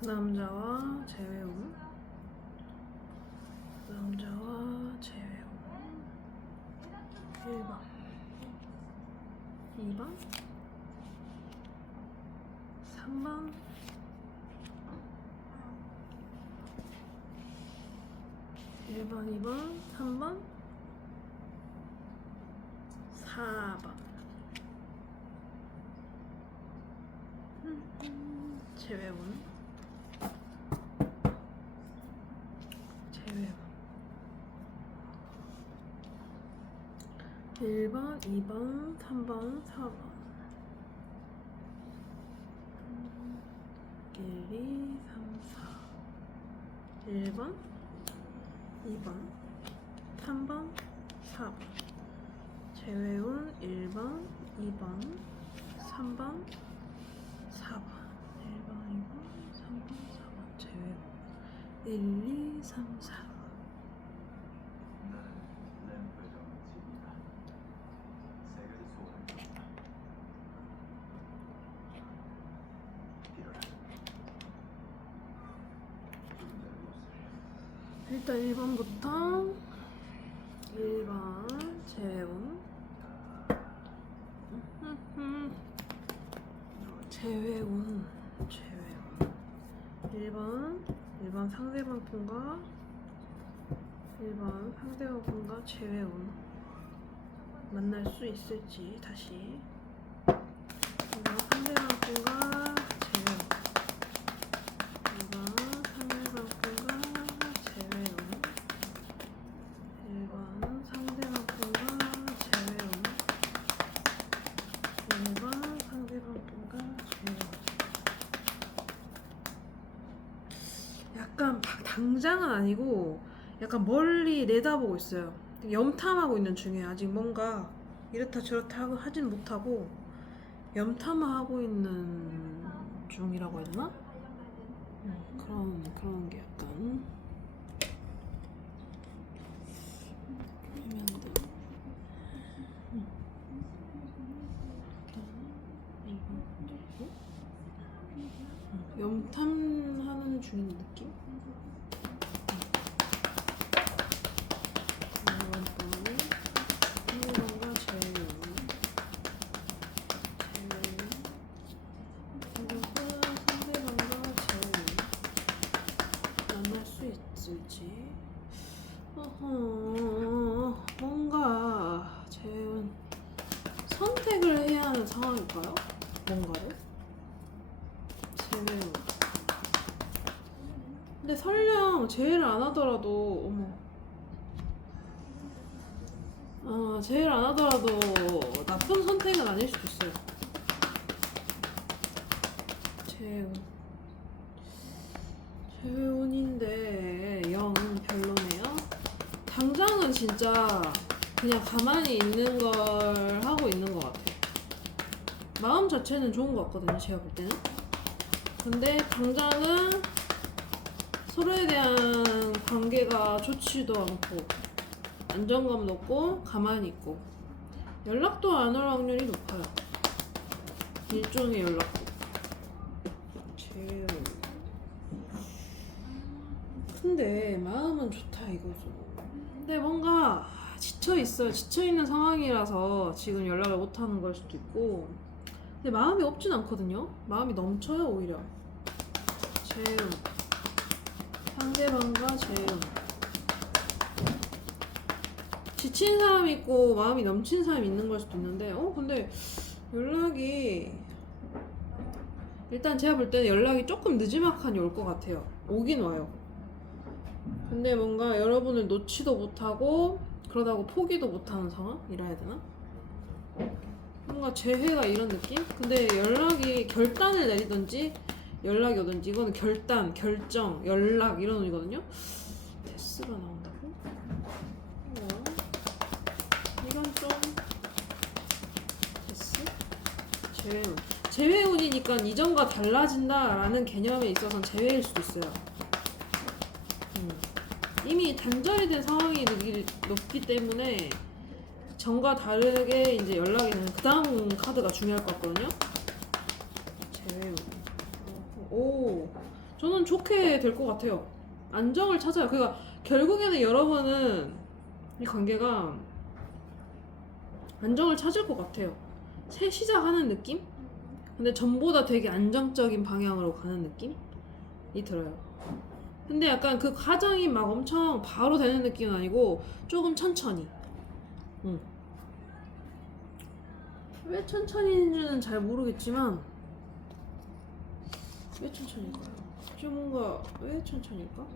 남자와 재회운, 남자와 재회운. 1번, 2번, 3번, 1번, 2번, 3번, 4번. 재회운, 재회운. 1번, 2번, 3번, 4번. 1, 2, 3, 4. 1번, 2번, 3번, 4번. 재회운 1번, 2번, 3번, 4번. 1번, 2번, 3번, 4번. 재회운 1, 2, 3, 4. 일단 1번부터 1번 재회운, 재회운, 재회운. 1번 상대방 분과 1번 상대방 분과 재회운 만날 수 있을지 다시 1번 상대방 분과 재회운, 2번 상대방 분과 재회운, 1번 상대방 분과 재회운, 1번 상대방 분과 재회운. 약간 당장은 아니고 약간 멀리 내다보고 있어요. 염탐하고 있는 중이에요. 아직 뭔가 이렇다 저렇다 하진 못하고 염탐하고 있는 중이라고 해야 되나? 그런 게 약간 애매한데. 염탐하는 중인 느낌? 상대방과 재회운, 상대방과 재회운 만날 수 있을지. 뭔가 재회운 선택을 해야 하는 상황일까요? 뭔가를? 재회운. 근데 설령 재회를 안 하더라도 재회를 안 하더라도 나쁜 선택은 아닐 수도 있어요. 재회운인데 영 별로네요. 당장은 진짜 그냥 가만히 있는 걸 하고 있는 것 같아요. 마음 자체는 좋은 것 같거든요, 제가 볼 때는. 근데 당장은 서로에 대한 관계가 좋지도 않고 안정감도 없고 가만히 있고 연락도 안 올 확률이 높아요. 일종의 연락도. 근데 마음은 좋다 이거죠. 근데 뭔가 지쳐있어요. 지쳐있는 상황이라서 지금 연락을 못하는 걸 수도 있고, 근데 마음이 없진 않거든요. 마음이 넘쳐요 오히려. 재회운, 상대방과 재회운. 지친 사람이 있고 마음이 넘친 사람이 있는 걸 수도 있는데 근데 연락이 일단 제가 볼 때는 연락이 조금 느지막하니 올 것 같아요. 오긴 와요. 근데 뭔가 여러분을 놓지도 못하고 그러다고 포기도 못하는 상황이라 해야 되나? 뭔가 재회가 이런 느낌? 근데 연락이 결단을 내리든지 연락이 오든지 이거는 결단, 결정, 연락 이런 의미거든요. 데스가 나온다고? 이건 좀 데스? 재회운. 재회운이니까 이전과 달라진다라는 개념에 있어서는 재회일 수도 있어요. 이미 단절이 된 상황이 높기 때문에 전과 다르게 이제 연락이 되는 그 다음 카드가 중요할 것 같거든요. 재회운. 오, 저는 좋게 될 것 같아요. 안정을 찾아요. 그러니까 결국에는 여러분은 이 관계가 안정을 찾을 것 같아요. 새 시작하는 느낌? 근데 전보다 되게 안정적인 방향으로 가는 느낌이 들어요. 근데 약간 그 과정이 막 엄청 바로 되는 느낌은 아니고 조금 천천히. 왜 천천히인지는 잘 모르겠지만 왜 천천히일까요? 좀 뭔가 왜 천천히일까?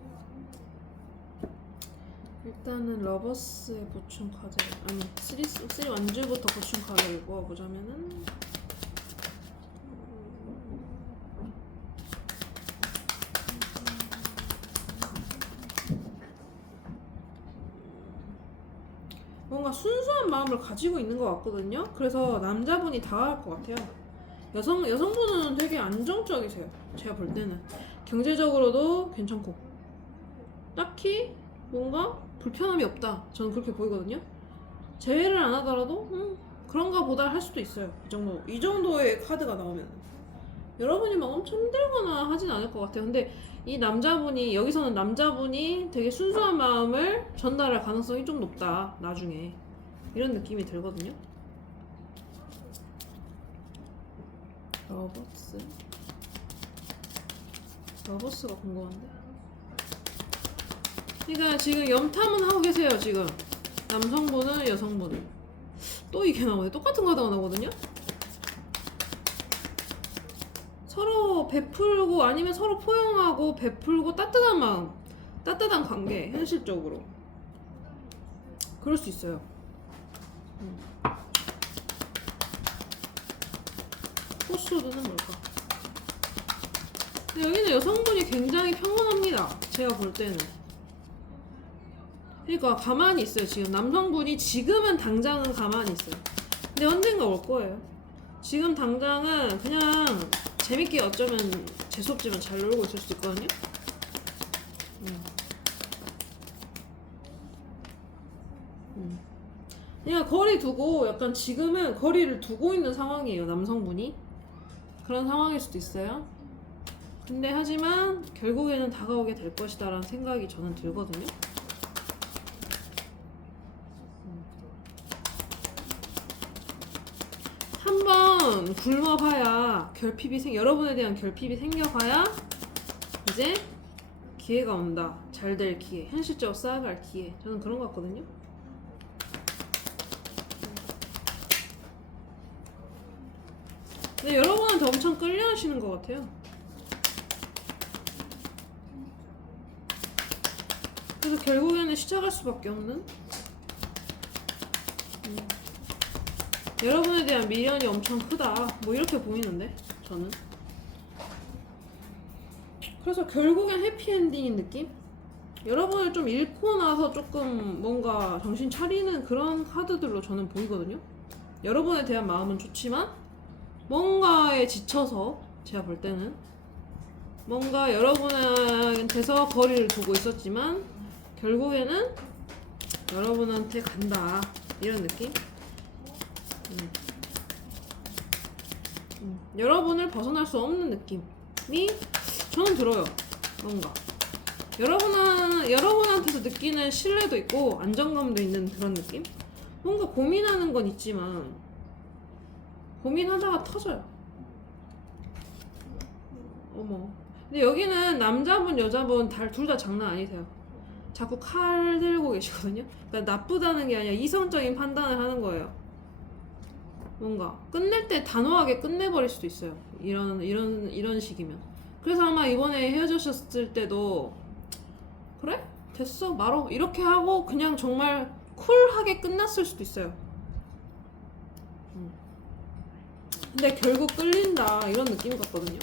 일단은 러버스의 보충 카드 아니 3 완주부터 보충 카드를 모아보자면은 뭔가 순수한 마음을 가지고 있는 것 같거든요. 그래서 남자분이 다가갈 것 같아요. 여성분은 되게 안정적이세요. 제가 볼 때는 경제적으로도 괜찮고 딱히 뭔가 불편함이 없다. 저는 그렇게 보이거든요. 제외를 안 하더라도 그런가 보다 할 수도 있어요. 이 정도의 카드가 나오면 여러분이 막 엄청 힘들거나 하진 않을 것 같아요. 근데 이 남자분이 여기서는 남자분이 되게 순수한 마음을 전달할 가능성이 좀 높다. 나중에 이런 느낌이 들거든요. 러버스가 궁금한데. 그러니까 지금 염탐은 하고 계세요. 지금 남성분은 여성분은 또 이게 나오네. 똑같은 카드가 나오거든요. 서로 베풀고 아니면 서로 포용하고 베풀고 따뜻한 마음, 따뜻한 관계, 현실적으로 그럴 수 있어요. 포스로드는 뭘까? 근데 여기는 여성분이 굉장히 평온합니다. 제가 볼 때는. 그러니까 가만히 있어요. 지금 남성분이 지금은 당장은 가만히 있어요. 근데 언젠가 올 거예요. 지금 당장은 그냥 재밌게 어쩌면 재수없지만 잘 놀고 있을 수 있거든요. 그냥 거리 두고 약간 지금은 거리를 두고 있는 상황이에요. 남성분이 그런 상황일 수도 있어요. 근데 하지만 결국에는 다가오게 될 것이다 라는 생각이 저는 들거든요. 한번 굶어봐야 여러분에 대한 결핍이 생겨봐야 이제 기회가 온다. 잘 될 기회, 현실적으로 쌓아갈 기회. 저는 그런 것 같거든요. 근데 여러분한테 엄청 끌려하시는 것 같아요. 그래서 결국에는 시작할 수밖에 없는 여러분에 대한 미련이 엄청 크다. 뭐 이렇게 보이는데 저는. 그래서 결국엔 해피엔딩인 느낌? 여러분을 좀 잃고 나서 조금 뭔가 정신 차리는 그런 카드들로 저는 보이거든요. 여러분에 대한 마음은 좋지만 뭔가에 지쳐서 제가 볼 때는 뭔가 여러분한테서 거리를 두고 있었지만 결국에는 여러분한테 간다. 이런 느낌? 여러분을 벗어날 수 없는 느낌이 저는 들어요. 뭔가 여러분한테서 느끼는 신뢰도 있고 안정감도 있는 그런 느낌? 뭔가 고민하는 건 있지만 고민하다가 터져요. 어머. 근데 여기는 남자분 여자분 둘 다 장난 아니세요. 자꾸 칼 들고 계시거든요. 그러니까 나쁘다는 게 아니라 이성적인 판단을 하는 거예요. 뭔가 끝낼 때 단호하게 끝내버릴 수도 있어요. 이런 식이면. 그래서 아마 이번에 헤어지셨을 때도 그래? 됐어 말어 이렇게 하고 그냥 정말 쿨하게 끝났을 수도 있어요. 근데 결국 끌린다 이런 느낌 같거든요.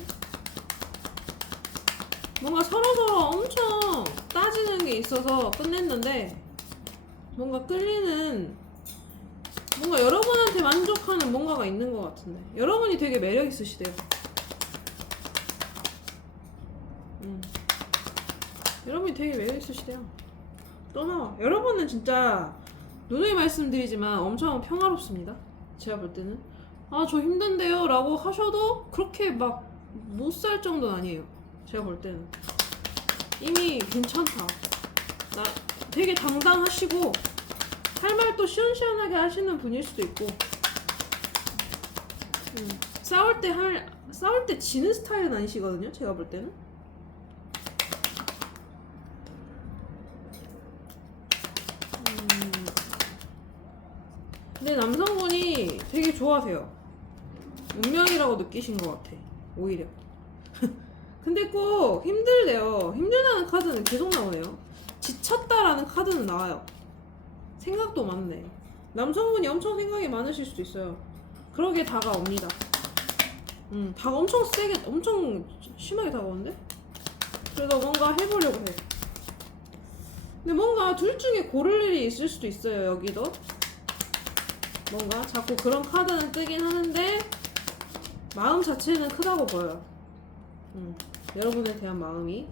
뭔가 서로서로 엄청 따지는 게 있어서 끝냈는데 뭔가 끌리는 뭔가 여러분한테 만족하는 뭔가가 있는 것 같은데 여러분이 되게 매력 있으시대요. 여러분이 되게 매력 있으시대요. 또 나와. 여러분은 진짜 누누이 말씀드리지만 엄청 평화롭습니다. 제가 볼 때는 아 저 힘든데요 라고 하셔도 그렇게 막 못 살 정도는 아니에요. 제가 볼 때는 이미 괜찮다. 나 되게 당당하시고 할 말도 시원시원하게 하시는 분일 수도 있고, 싸울 때 지는 스타일은 아니시거든요. 제가 볼 때는. 근데 남성분이 되게 좋아하세요. 운명이라고 느끼신 것 같아. 오히려. 근데 꼭 힘들대요. 힘들다는 카드는 계속 나오네요. 지쳤다라는 카드는 나와요. 생각도 많네. 남성분이 엄청 생각이 많으실 수도 있어요. 그러게 다가옵니다. 다가 엄청 세게, 엄청 심하게 다가오는데? 그래서 뭔가 해보려고 해. 근데 뭔가 둘 중에 고를 일이 있을 수도 있어요. 여기도 뭔가 자꾸 그런 카드는 뜨긴 하는데 마음 자체는 크다고 보여요. 여러분에 대한 마음이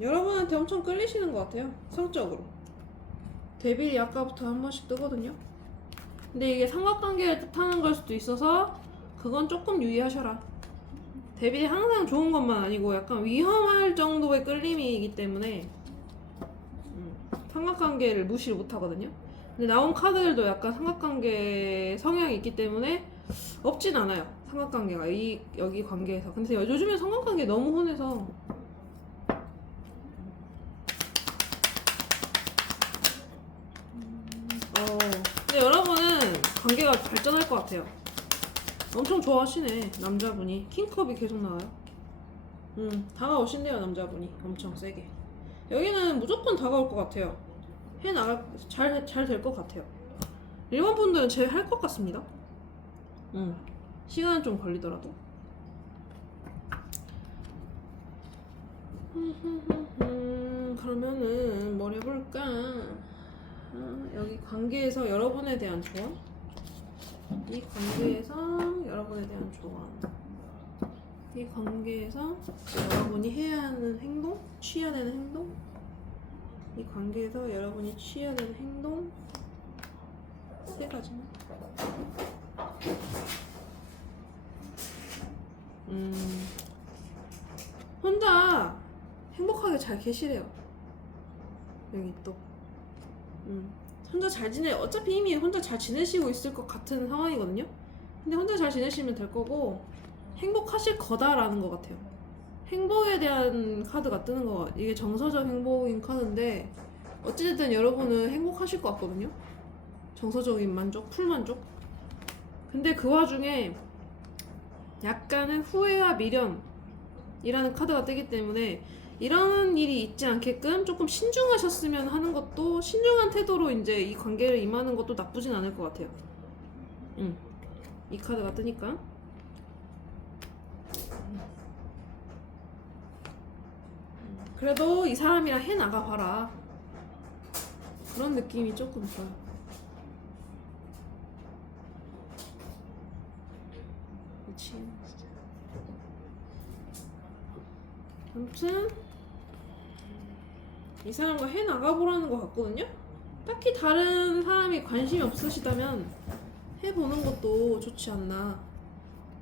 여러분한테 엄청 끌리시는 것 같아요. 성적으로 데빌이 아까부터 한 번씩 뜨거든요. 근데 이게 삼각관계를 뜻하는 걸 수도 있어서 그건 조금 유의하셔라. 데빌이 항상 좋은 것만 아니고 약간 위험할 정도의 끌림이기 때문에 삼각관계를 무시를 못하거든요. 근데 나온 카드들도 약간 삼각관계 성향이 있기 때문에 없진 않아요. 삼각관계가 여기 관계에서. 근데 요즘에 삼각관계 너무 흔해서 근데 여러분은 관계가 발전할 것 같아요. 엄청 좋아하시네. 남자분이 킹컵이 계속 나와요. 다가오신대요. 남자분이 엄청 세게. 여기는 무조건 다가올 것 같아요. 해나갈 잘 될 것 같아요. 일본 분들은 제일 할 것 같습니다. 시간은 좀 걸리더라도. 그러면은 뭘 해볼까? 여기 관계에서 여러분에 대한 조언? 이 관계에서 여러분에 대한 조언. 이 관계에서 여러분이 해야 하는 행동? 취해야 되는 행동? 이 관계에서 여러분이 취해야 되는 행동? 세 가지만. 혼자 행복하게 잘 계시래요. 여기 또. 혼자 잘 어차피 이미 혼자 잘 지내시고 있을 것 같은 상황이거든요. 근데 혼자 잘 지내시면 될 거고, 행복하실 거다라는 것 같아요. 행복에 대한 카드가 뜨는 거, 이게 정서적 행복인 카드인데, 어찌됐든 여러분은 행복하실 것 같거든요. 정서적인 만족, 풀만족. 근데 그 와중에 약간은 후회와 미련이라는 카드가 뜨기 때문에 이런 일이 있지 않게끔 조금 신중하셨으면 하는 것도, 신중한 태도로 이제 이 관계를 임하는 것도 나쁘진 않을 것 같아요. 이 카드가 뜨니까. 그래도 이 사람이랑 해 나가 봐라. 그런 느낌이 조금 들어요. 미친. 아무튼 이 사람과 해 나가보라는 것 같거든요. 딱히 다른 사람이 관심이 없으시다면 해보는 것도 좋지 않나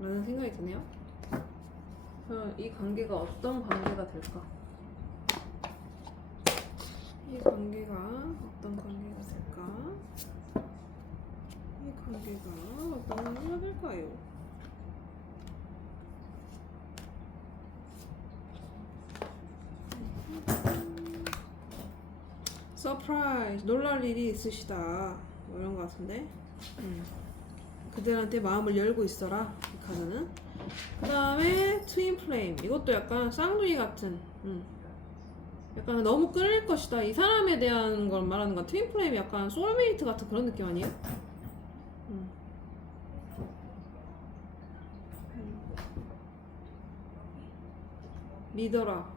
라는 생각이 드네요. 이 관계가 어떤 관계가 될까? 이 관계가 어떤 관계가 될까? 이 관계가 어떤 관계가 될까요? 서프라이즈, 놀랄 일이 있으시다, 뭐 이런 것 같은데. 그들한테 마음을 열고 있어라, 이 카드는. 그 다음에 트윈 플레임, 이것도 약간 쌍둥이 같은, 약간 너무 끌릴 것이다, 이 사람에 대한 걸 말하는 거. 트윈 플레임이 약간 소울메이트 같은 그런 느낌 아니에요? 믿어라,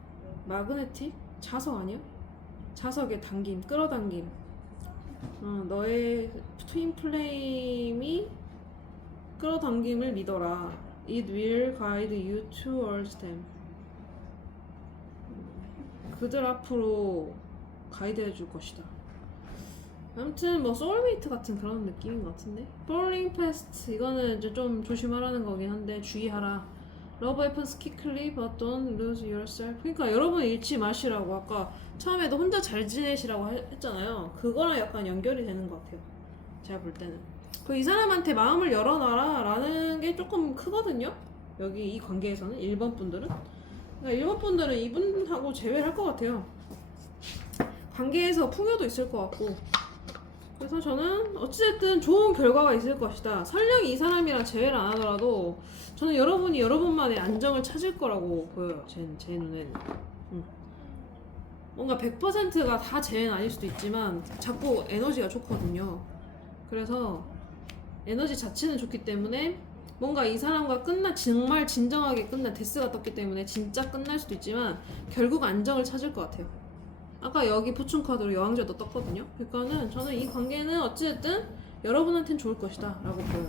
마그네틱? 자석 아니야? 자석의 당김, 끌어당김. 너의 트윈 플레임이 끌어당김을 믿어라. It will guide you towards them. 그들 앞으로 가이드 해줄 것이다. 아무튼 뭐 소울메이트 같은 그런 느낌인 것 같은데. Falling fast, 이거는 이제 좀 조심하라는 거긴 한데 주의하라. Love happens quickly, but don't lose yourself. 그러니까 여러분 잃지 마시라고 아까 처음에도 혼자 잘 지내시라고 했잖아요. 그거랑 약간 연결이 되는 것 같아요. 제가 볼 때는. 그 이 사람한테 마음을 열어놔라 라는 게 조금 크거든요. 여기 이 관계에서는 1번 분들은. 그러니까 1번 분들은 이분하고 제외를 할 것 같아요. 관계에서 풍요도 있을 것 같고. 그래서 저는 어찌됐든 좋은 결과가 있을 것이다. 설령 이 사람이랑 재회를 안 하더라도 저는 여러분이 여러분만의 안정을 찾을 거라고 보여요. 제 눈에는. 뭔가 100%가 다 재회는 아닐 수도 있지만 자꾸 에너지가 좋거든요. 그래서 에너지 자체는 좋기 때문에 뭔가 이 사람과 정말 진정하게 끝난 데스가 떴기 때문에 진짜 끝날 수도 있지만 결국 안정을 찾을 것 같아요. 아까 여기 부충 카드로 여왕제도 떴거든요. 그러니까는 저는 이 관계는 어찌됐든 여러분한테는 좋을 것이다 라고 보여요.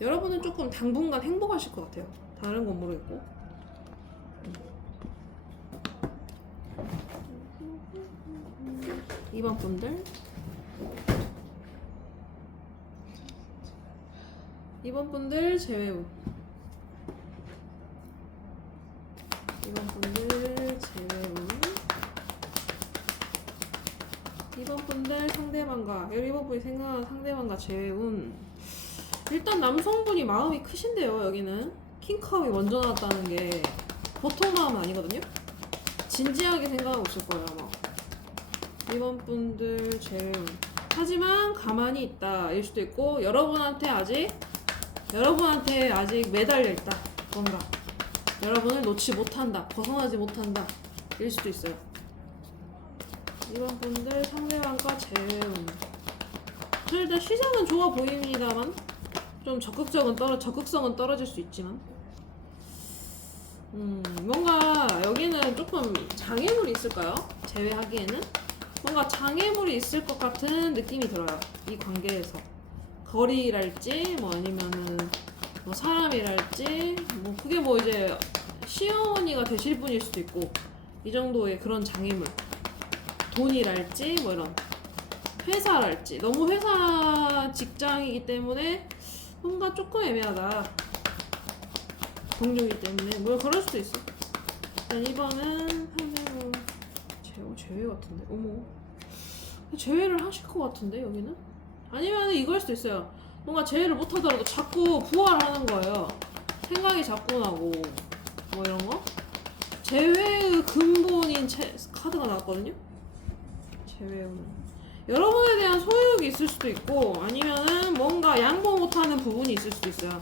여러분은 조금 당분간 행복하실 것 같아요. 다른 건 모르겠고. 2번 분들 2번 분들 제외운 2번 분들 제외운 2번 분들 상대방과 1번 분이 생각하는 상대방과 제외운 일단 남성분이 마음이 크신데요. 여기는 킹컵이 먼저 나왔다는 게 보통 마음은 아니거든요. 진지하게 생각하고 있을 거예요 아마. 2번 분들 제외운 하지만 가만히 있다 일 수도 있고 여러분한테 아직 매달려 있다. 뭔가 여러분을 놓지 못한다, 벗어나지 못한다 일 수도 있어요. 2번 분들 상대방과 재운. 일단 시작은 좋아 보입니다만 좀 적극성은 떨어질 수 있지만 뭔가 여기는 조금 장애물이 있을까요? 제외하기에는 뭔가 장애물이 있을 것 같은 느낌이 들어요. 이 관계에서 거리랄지 뭐 아니면은 뭐 사람이랄지 뭐 그게 뭐 이제 시어머니가 되실 분일 수도 있고 이 정도의 그런 장애물, 돈이랄지 뭐 이런 회사랄지 너무 회사 직장이기 때문에 뭔가 조금 애매하다. 동료이기 때문에 뭐 그럴 수도 있어. 일단 2번은 제외 같은데. 어머, 제외를 하실 것 같은데 여기는? 아니면 이걸 수도 있어요. 뭔가 제외를 못하더라도 자꾸 부활을 하는 거예요. 생각이 자꾸 나고 뭐 이런 거. 제외의 근본인 카드가 나왔거든요. 제외는 여러분에 대한 소유욕이 있을 수도 있고 아니면은 뭔가 양보 못하는 부분이 있을 수도 있어요.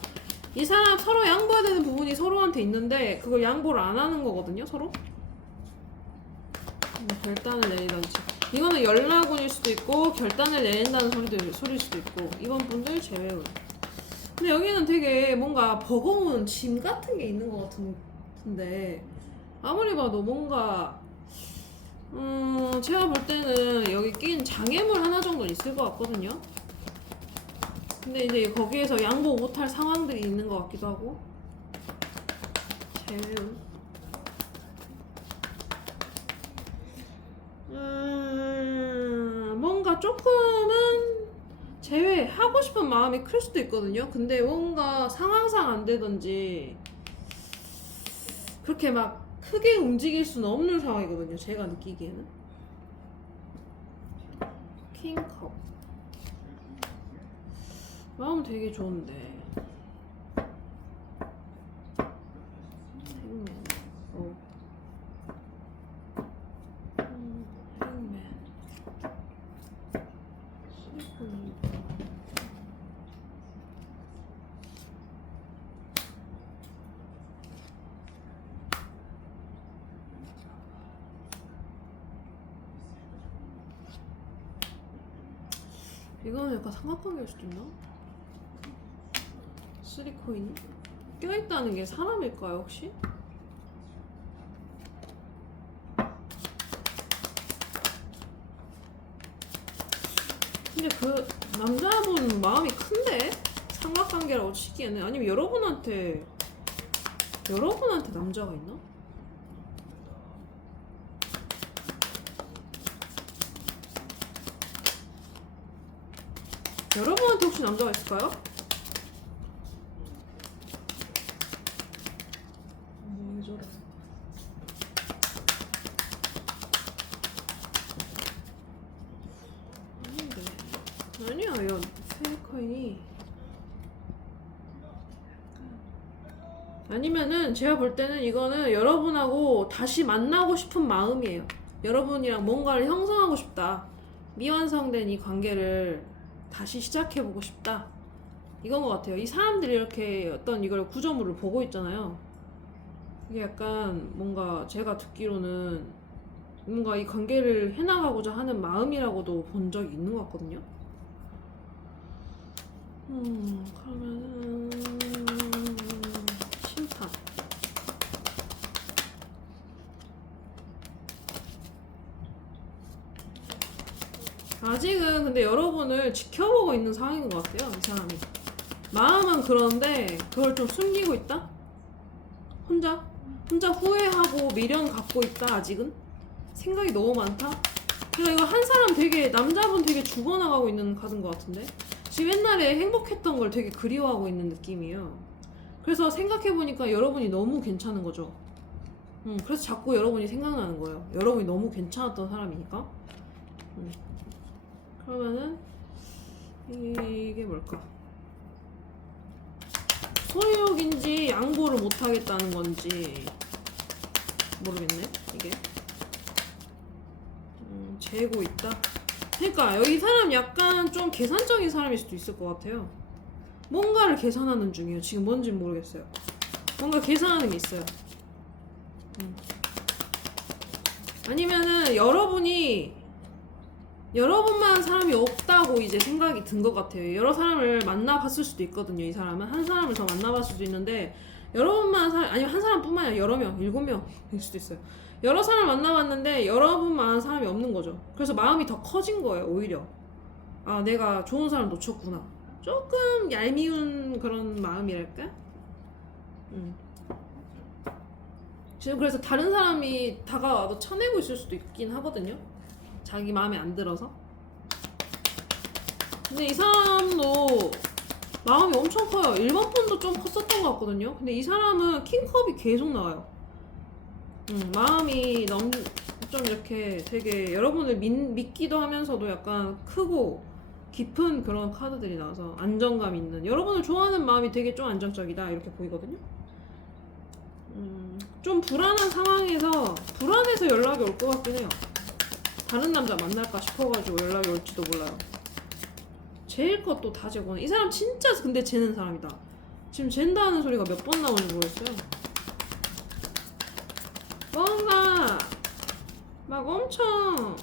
이 사람 서로 양보해야 되는 부분이 서로한테 있는데 그걸 양보를 안 하는 거거든요. 서로 결단을 내리던지. 이거는 연락운일 수도 있고 결단을 내린다는 소리일 수도 있고. 이번 분들 제외운. 근데 여기는 되게 뭔가 버거운 짐 같은 게 있는 것 같은데 아무리 봐도 뭔가 제가 볼 때는 여기 낀 장애물 하나 정도는 있을 것 같거든요. 근데 이제 거기에서 양보 못할 상황들이 있는 것 같기도 하고. 제외운. 뭔가 조금은 제외하고 싶은 마음이 클 수도 있거든요. 근데 뭔가 상황상 안 되던지 그렇게 막 크게 움직일 수는 없는 상황이거든요. 제가 느끼기에는. 킹컵. 마음 되게 좋은데. 행맨. 행맨. 이거는 약간 삼각관계일 수도 있나? 3코인이? 껴있다는 게 사람일까요 혹시? 근데 그 남자분 마음이 큰데? 삼각관계라고 치기에는. 아니면 여러분한테 남자가 있나? 여러분한테 혹시 남자가 있을까요? 아니면은 제가 볼 때는 이거는 여러분하고 다시 만나고 싶은 마음이에요. 여러분이랑 뭔가를 형성하고 싶다. 미완성된 이 관계를 다시 시작해보고 싶다. 이건 것 같아요. 이 사람들이 이렇게 어떤 이걸 구조물을 보고 있잖아요. 이게 약간 뭔가 제가 듣기로는 뭔가 이 관계를 해나가고자 하는 마음이라고도 본 적이 있는 것 같거든요. 그러면은 심판. 아직은 근데 여러분을 지켜보고 있는 상황인 것 같아요. 이 사람이. 마음은 그런데 그걸 좀 숨기고 있다? 혼자 후회하고 미련 갖고 있다. 아직은 생각이 너무 많다. 그래서 이거 한 사람 되게 남자분 되게 죽어나가고 있는 카드인 것 같은데 지금 옛날에 행복했던 걸 되게 그리워하고 있는 느낌이에요. 그래서 생각해보니까 여러분이 너무 괜찮은 거죠. 그래서 자꾸 여러분이 생각나는 거예요. 여러분이 너무 괜찮았던 사람이니까. 그러면은 이게 뭘까? 소유욕인지 양보를 못하겠다는 건지 모르겠네. 이게 재고 있다. 그러니까 여기 사람 약간 좀 계산적인 사람일 수도 있을 것 같아요. 뭔가를 계산하는 중이에요. 지금 뭔지는 모르겠어요. 뭔가 계산하는 게 있어요. 아니면은 여러분만 사람이 없다고 이제 생각이 든 것 같아요. 여러 사람을 만나봤을 수도 있거든요. 이 사람은 한 사람을 더 만나봤을 수도 있는데 여러분만 아니면 한 사람뿐만 아니라 여러 명, 7명일 수도 있어요. 여러 사람을 만나봤는데 여러분만 사람이 없는 거죠. 그래서 마음이 더 커진 거예요. 오히려 아 내가 좋은 사람 놓쳤구나. 조금 얄미운 그런 마음이랄까? 지금 그래서 다른 사람이 다가와도 쳐내고 있을 수도 있긴 하거든요. 자기 마음에 안 들어서. 근데 이 사람도 마음이 엄청 커요. 1번 분도 좀 컸었던 것 같거든요. 근데 이 사람은 킹컵이 계속 나와요. 마음이 좀 이렇게 되게 여러분을 믿기도 하면서도 약간 크고 깊은 그런 카드들이 나와서 안정감 있는, 여러분을 좋아하는 마음이 되게 좀 안정적이다 이렇게 보이거든요. 좀 불안한 상황에서 불안해서 연락이 올 것 같긴 해요. 다른 남자 만날까 싶어가지고 연락이 올지도 몰라요. 잴 것도 다 재고는. 이 사람 진짜 근데 재는 사람이다. 지금 잰다는 소리가 몇 번 나오는지 모르겠어요. 뭔가 막 엄청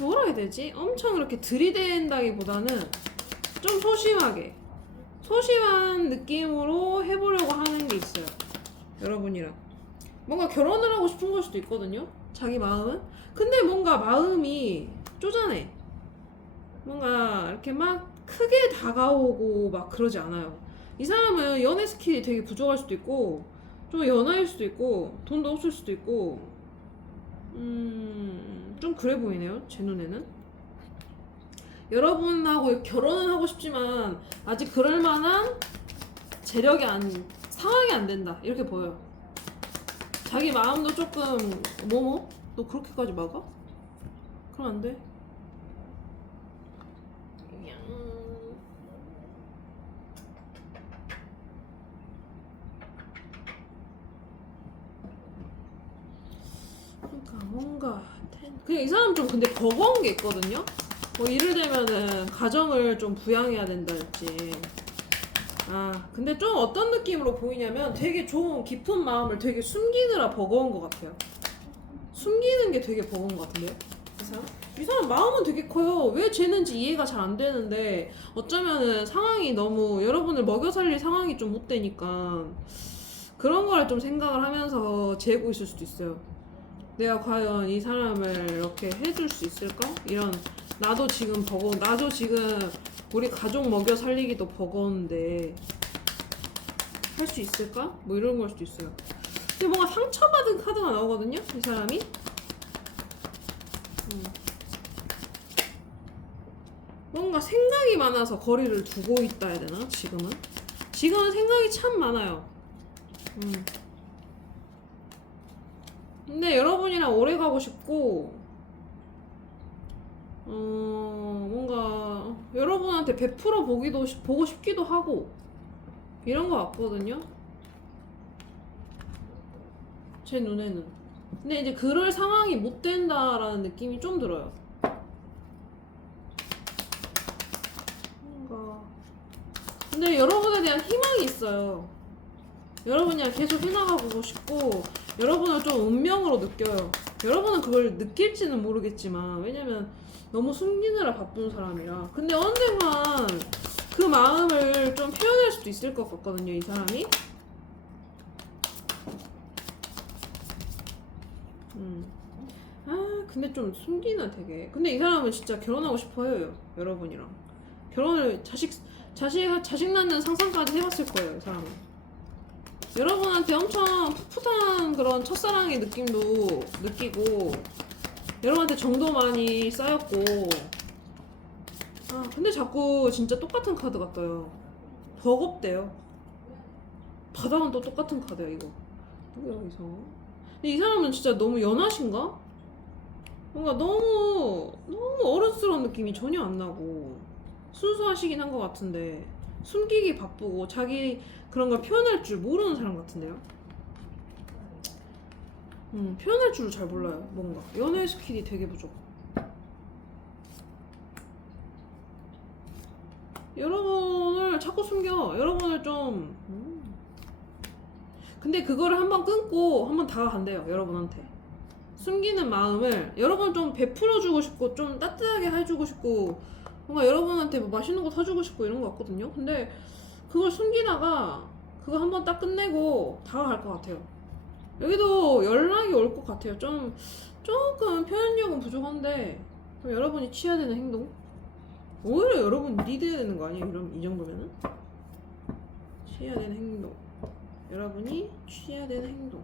뭐라 해야 되지? 엄청 이렇게 들이댄다기보다는 좀 소심한 느낌으로 해보려고 하는 게 있어요. 여러분이랑 뭔가 결혼을 하고 싶은 걸 수도 있거든요. 자기 마음은. 근데 뭔가 마음이 쪼잔해. 뭔가 이렇게 막 크게 다가오고 막 그러지 않아요. 이 사람은 연애 스킬이 되게 부족할 수도 있고 좀 연하일 수도 있고 돈도 없을 수도 있고 좀 그래 보이네요. 제 눈에는. 여러분하고 결혼은 하고 싶지만 아직 그럴 만한 상황이 안 된다 이렇게 보여요. 자기 마음도 조금 너 그렇게까지 막아? 그럼 안 돼. 그러니까 뭔가 그냥 이 사람 좀 근데 버거운 게 있거든요. 뭐 이를테면은 가정을 좀 부양해야 된다든지. 근데 좀 어떤 느낌으로 보이냐면 되게 좋은 깊은 마음을 되게 숨기느라 버거운 것 같아요. 숨기는 게 되게 버거운 것 같은데요? 이 사람 마음은 되게 커요. 왜 재는지 이해가 잘 안 되는데 어쩌면은 상황이 너무 여러분을 먹여 살릴 상황이 좀 못 되니까 그런 걸 좀 생각을 하면서 재고 있을 수도 있어요. 내가 과연 이 사람을 이렇게 해줄 수 있을까? 이런 나도 지금 우리 가족 먹여 살리기도 버거운데 할 수 있을까? 뭐 이런 걸 수도 있어요. 근데 뭔가 상처받은 카드가 나오거든요? 이 사람이? 뭔가 생각이 많아서 거리를 두고 있다 해야 되나? 지금은 생각이 참 많아요. 근데 여러분이랑 오래 가고 싶고 뭔가 여러분한테 보고 싶기도 하고 이런 거 같거든요. 제 눈에는. 근데 이제 그럴 상황이 못 된다라는 느낌이 좀 들어요. 뭔가. 근데 여러분에 대한 희망이 있어요. 여러분이랑 계속 해나가고 싶고, 여러분을 좀 운명으로 느껴요. 여러분은 그걸 느낄지는 모르겠지만, 왜냐면 너무 숨기느라 바쁜 사람이라. 근데 언젠간 그 마음을 좀 표현할 수도 있을 것 같거든요, 이 사람이. 아, 근데 좀 숨기나 되게. 근데 이 사람은 진짜 결혼하고 싶어 해요, 여러분이랑. 결혼을 자식 낳는 상상까지 해봤을 거예요, 이 사람은. 여러분한테 엄청 풋풋한 그런 첫사랑의 느낌도 느끼고, 여러분한테 정도 많이 쌓였고. 아, 근데 자꾸 진짜 똑같은 카드가 떠요. 버겁대요. 바닥은 또 똑같은 카드야, 이거. 뭐야, 이거. 근데 이 사람은 진짜 너무 연하신가? 뭔가 너무 어른스러운 느낌이 전혀 안 나고 순수하시긴 한 것 같은데 숨기기 바쁘고 자기 그런 걸 표현할 줄 모르는 사람 같은데요? 표현할 줄 잘 몰라요. 뭔가 연애 스킬이 되게 부족. 여러분을 자꾸 숨겨. 여러분을 좀 근데 그거를 한번 끊고 한번 다가간대요, 여러분한테. 숨기는 마음을 여러분 좀 베풀어주고 싶고 좀 따뜻하게 해주고 싶고 뭔가 여러분한테 뭐 맛있는 거 사주고 싶고 이런 거 같거든요. 근데 그걸 숨기다가 그거 한번 딱 끝내고 다가갈 것 같아요. 여기도 연락이 올 것 같아요. 조금 표현력은 부족한데 그럼 여러분이 취해야 되는 행동? 오히려 여러분 리드해야 되는 거 아니에요? 이 정도면은 취해야 되는 행동. 여러분이 취해야 되는 행동.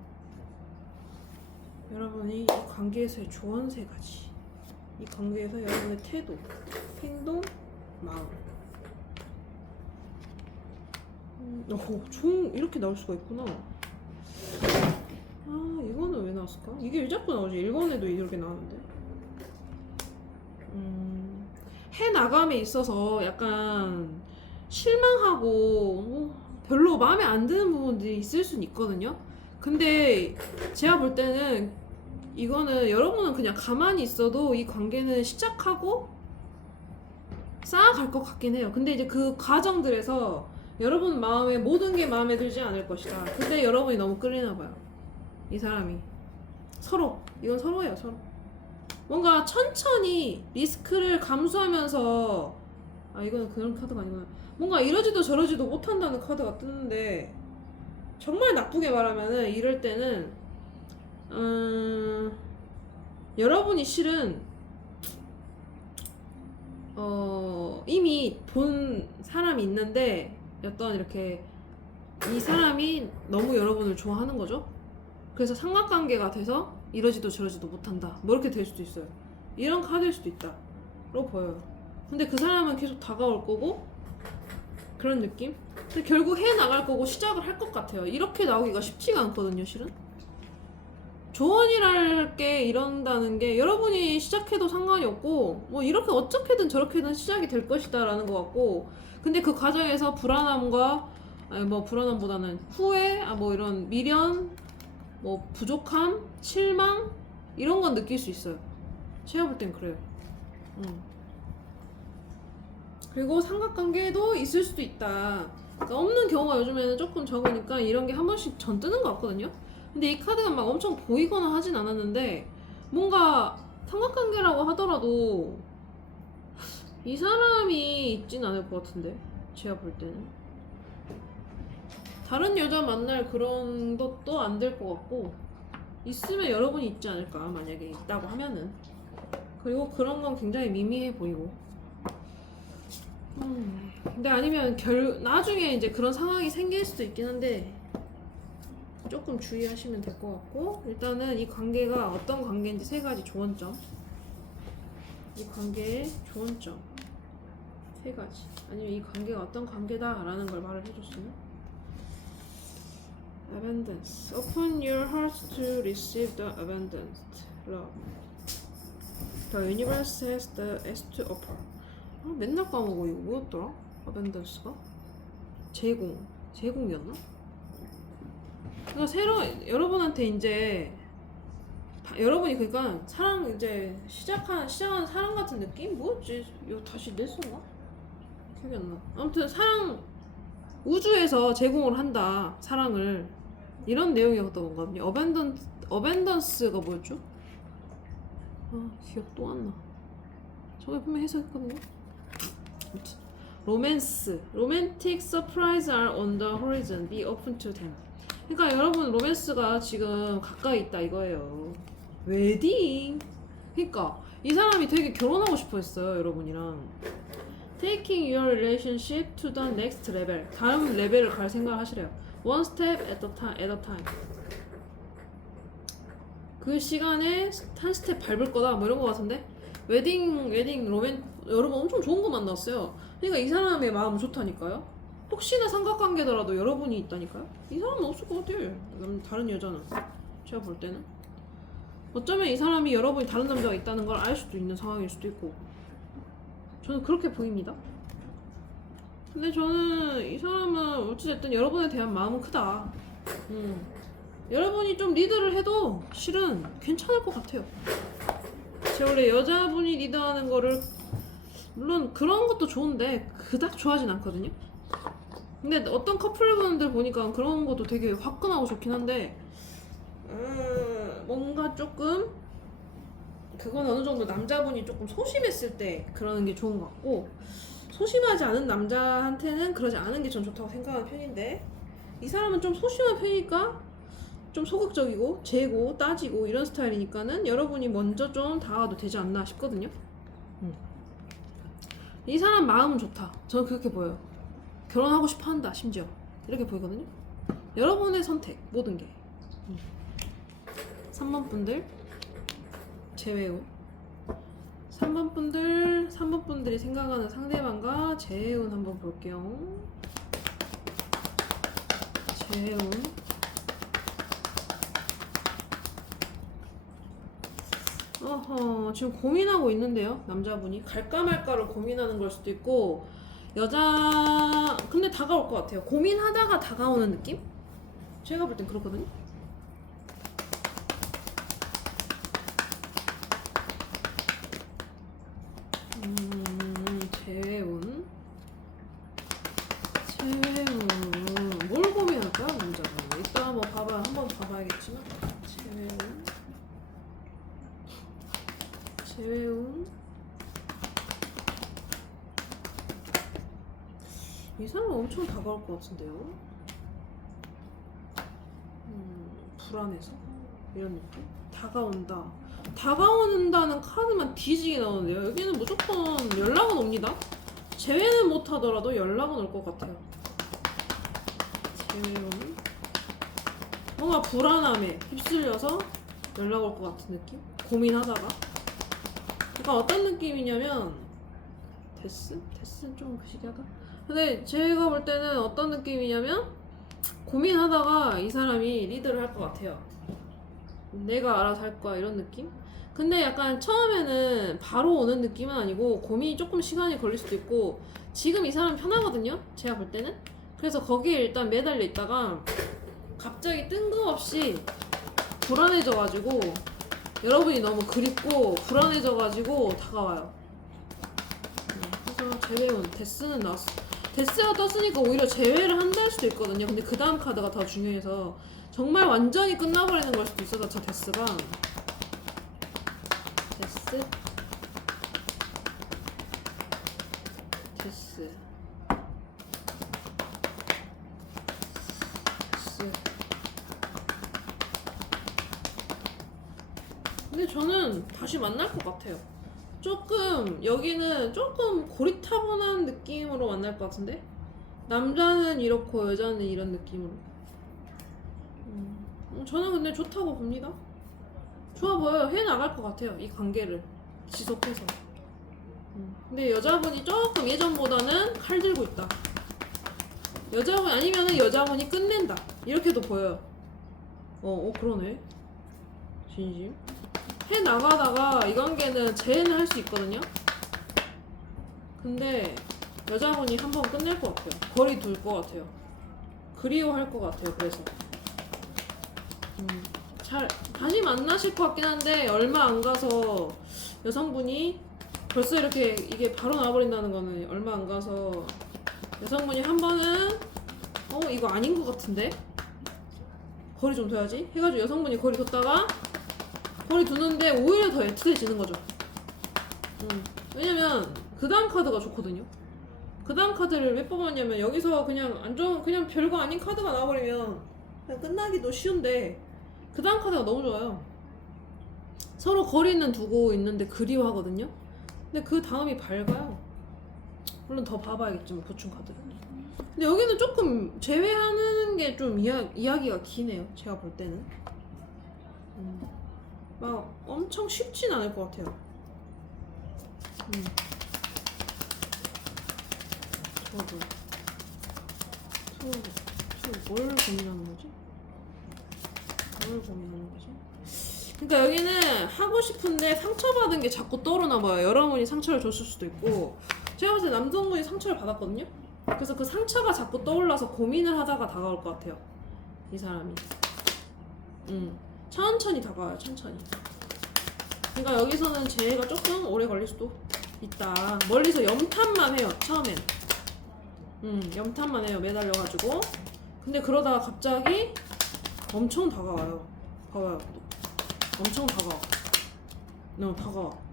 여러분이 이 관계에서의 조언 3가지. 이 관계에서 여러분의 태도, 행동, 마음. 종 이렇게 나올 수가 있구나. 아, 이거는 왜 나왔을까? 이게 왜 자꾸 나오지? 1번에도 이렇게 나왔는데. 해 나감에 있어서 약간 실망하고 별로 마음에 안 드는 부분들이 있을 수는 있거든요. 근데 제가 볼 때는 이거는 여러분은 그냥 가만히 있어도 이 관계는 시작하고 쌓아갈 것 같긴 해요. 근데 이제 그 과정들에서 여러분 마음에 모든 게 마음에 들지 않을 것이다. 근데 여러분이 너무 끌리나 봐요. 이 사람이. 서로. 이건 서로예요, 서로. 뭔가 천천히 리스크를 감수하면서 아, 이거는 그런 카드가 아니구나. 뭔가 이러지도 저러지도 못한다는 카드가 뜨는데 정말 나쁘게 말하면은 이럴 때는 여러분이 실은 이미 본 사람이 있는데 어떤 이렇게 이 사람이 너무 여러분을 좋아하는 거죠. 그래서 삼각관계가 돼서 이러지도 저러지도 못한다 뭐 이렇게 될 수도 있어요. 이런 카드일 수도 있다 라고 보여요. 근데 그 사람은 계속 다가올 거고 그런 느낌? 근데 결국 해 나갈 거고 시작을 할 것 같아요. 이렇게 나오기가 쉽지가 않거든요, 실은. 조언이랄 게 이런다는 게 여러분이 시작해도 상관이 없고 뭐 이렇게 어떻게든 저렇게든 시작이 될 것이다 라는 것 같고, 근데 그 과정에서 불안함과 아니 뭐 불안함보다는 후회, 뭐 이런 미련, 뭐 부족함, 실망 이런 건 느낄 수 있어요. 제가 볼 땐 그래요. 그리고 삼각관계도 있을 수도 있다. 그러니까 없는 경우가 요즘에는 조금 적으니까 이런 게 한 번씩 전 뜨는 것 같거든요. 근데 이 카드가 막 엄청 보이거나 하진 않았는데 뭔가 삼각관계라고 하더라도 이 사람이 있진 않을 것 같은데 제가 볼 때는 다른 여자 만날 그런 것도 안 될 것 같고 있으면 여러분이 있지 않을까 만약에 있다고 하면은. 그리고 그런 건 굉장히 미미해 보이고 근데 아니면 나중에 이제 그런 상황이 생길 수도 있긴 한데 조금 주의하시면 될 것 같고, 일단은 이 관계가 어떤 관계인지 3가지 조언점. 이 관계의 조언점 3가지. 아니면 이 관계가 어떤 관계다라는 걸 말을 해줬으면. Abundance. Open your heart to receive the abundant love. The universe has the S to offer. 맨날 까먹어. 이거 뭐였더라? Abendance가? 제공. 제공이었나? 그러니까 새로 여러분한테 이제 여러분이 그러니까 사랑 이제 시작한 사랑 같은 느낌? 뭐였지? 이거 다시 냈었나? 기억이 안 나. 아무튼 사랑 우주에서 제공을 한다 사랑을 이런 내용이었던 거거든요. 어벤던스가 뭐였죠? 아 기억 또 안 나. 저게 분명 해석했거든요. 아무튼 로맨스, romantic surprise are on the horizon. Be open to them. 그러니까 여러분 로맨스가 지금 가까이 있다 이거예요. 웨딩. 그러니까 이 사람이 되게 결혼하고 싶어 했어요 여러분이랑. Taking your relationship to the next level. 다음 레벨을 갈 생각을 하시래요. One step at a time. 그 시간에 한 스텝 밟을 거다 뭐 이런 거 같은데. 웨딩 여러분 엄청 좋은 거 만났어요. 그러니까 이 사람의 마음은 좋다니까요. 혹시나 삼각관계더라도 여러분이 있다니까요. 이 사람은 없을 것 같아요. 다른 여자는 제가 볼 때는 어쩌면 이 사람이 여러분이 다른 남자가 있다는 걸 알 수도 있는 상황일 수도 있고 저는 그렇게 보입니다. 근데 저는 이 사람은 어찌됐든 여러분에 대한 마음은 크다. 여러분이 좀 리드를 해도 실은 괜찮을 것 같아요. 제가 원래 여자분이 리드하는 거를 물론 그런 것도 좋은데 그닥 좋아하진 않거든요. 근데 어떤 커플분들 보니까 그런 것도 되게 화끈하고 좋긴 한데 뭔가 조금 그건 어느 정도 남자분이 조금 소심했을 때 그러는 게 좋은 것 같고 소심하지 않은 남자한테는 그러지 않은 게 전 좋다고 생각하는 편인데 이 사람은 좀 소심한 편이니까 좀 소극적이고 재고 따지고 이런 스타일이니까는 여러분이 먼저 좀 다가도 되지 않나 싶거든요. 이 사람 마음은 좋다. 저는 그렇게 보여요. 결혼하고 싶어 한다 심지어 이렇게 보이거든요. 여러분의 선택 모든 게 3번 분들 재회운 3번 분들이 생각하는 상대방과 재회운 한번 볼게요. 재회운 지금 고민하고 있는데요. 남자분이 갈까 말까를 고민하는 걸 수도 있고 근데 다가올 것 같아요. 고민하다가 다가오는 느낌? 제가 볼 땐 그렇거든요. 재회운 뭘 고민할까요 남자분? 이따 한번 봐봐야겠지만 재회운 이 사람은 엄청 다가올 것 같은데요. 불안해서 이런 느낌? 다가온다는 카드만 뒤지게 나오는데요. 여기는 무조건 연락은 옵니다. 재회는 못하더라도 연락은 올 것 같아요. 재회는 뭔가 불안함에 휩쓸려서 연락 올 것 같은 느낌? 고민하다가 그러니까 어떤 느낌이냐면 데스는 좀 그시기하다. 근데 제가 볼 때는 어떤 느낌이냐면 고민하다가 이 사람이 리드를 할 것 같아요. 내가 알아서 할 거야 이런 느낌? 근데 약간 처음에는 바로 오는 느낌은 아니고 고민이 조금 시간이 걸릴 수도 있고 지금 이 사람 편하거든요? 제가 볼 때는. 그래서 거기에 일단 매달려 있다가 갑자기 뜬금없이 불안해져가지고 여러분이 너무 그립고 불안해져가지고 다가와요. 그래서 재회운 데스는 나왔어. 데스가 떴으니까 오히려 재회를 한다 할 수도 있거든요. 근데 그 다음 카드가 더 중요해서 정말 완전히 끝나버리는 걸 수도 있어서 저 데스 근데 저는 다시 만날 것 같아요. 여기는 조금 고리타분한 느낌으로 만날 것 같은데 남자는 이렇고 여자는 이런 느낌으로 저는 근데 좋다고 봅니다. 좋아 보여요. 해나갈 것 같아요. 이 관계를 지속해서. 근데 여자분이 조금 예전보다는 칼 들고 있다. 여자분 아니면은 여자분이 끝낸다. 이렇게도 보여요. 그러네. 진심. 해나가다가 이 관계는 재회는 할 수 있거든요. 근데 여자분이 한번 끝낼 것 같아요. 거리 둘 것 같아요. 그리워할 것 같아요. 그래서 잘 다시 만나실 것 같긴 한데 얼마 안 가서 여성분이 벌써 이렇게 이게 바로 나와버린다는 거는 얼마 안 가서 여성분이 한 번은 이거 아닌 것 같은데 거리 좀 둬야지 해가지고 여성분이 거리 뒀다가 거리 두는데 오히려 더 애틋해지는 거죠. 왜냐면 그 다음 카드가 좋거든요. 그 다음 카드를 왜 뽑았냐면 여기서 그냥 별거 아닌 카드가 나와버리면 그냥 끝나기도 쉬운데 그 다음 카드가 너무 좋아요. 서로 거리는 두고 있는데 그리워하거든요. 근데 그 다음이 밝아요. 물론 더 봐봐야겠지만 보충 카드. 근데 여기는 조금 제외하는 게 좀 이야기가 기네요. 제가 볼 때는 막 엄청 쉽진 않을 것 같아요. 뭘 고민하는 거지? 뭘 고민하는 거지? 그러니까 여기는 하고 싶은데 상처받은 게 자꾸 떠오르나 봐요. 여러분이 상처를 줬을 수도 있고 제가 봤을 때 남성분이 상처를 받았거든요. 그래서 그 상처가 자꾸 떠올라서 고민을 하다가 다가올 것 같아요. 이 사람이. 천천히 다가와요. 천천히. 그러니까 여기서는 재해가 조금 오래 걸릴 수도 있다. 멀리서 염탐만 해요. 처음엔. 염탐만 해요. 매달려가지고. 근데 그러다가 갑자기 엄청 다가와요. 봐봐요. 엄청 다가와. 너무 다가와.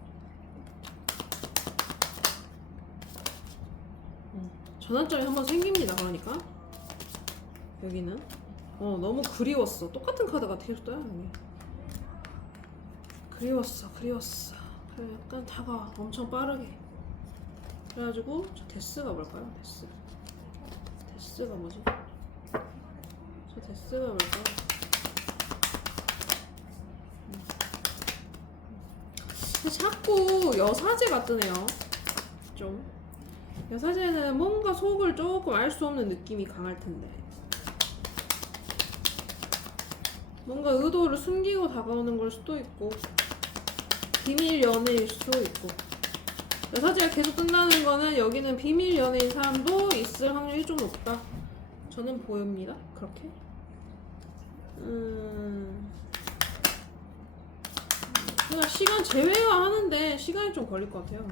전환점이 한번 생깁니다. 그러니까 여기는 너무 그리웠어. 똑같은 카드가 계속 떠요. 여기. 그리웠어. 그래 약간 다가와. 엄청 빠르게. 그래가지고 저 데스가 뭘까요? 데스가 뭐지? 저 데스가 뭘까요? 자꾸 여사제가 뜨네요. 좀 여사제는 뭔가 속을 조금 알 수 없는 느낌이 강할 텐데 뭔가 의도를 숨기고 다가오는 걸 수도 있고 비밀 연애일 수도 있고 여사제가 계속 뜬다는 거는 여기는 비밀 연애인 사람도 있을 확률이 좀 높다. 저는 보입니다. 그렇게. 그냥 시간 제외화하는데 시간이 좀 걸릴 것 같아요.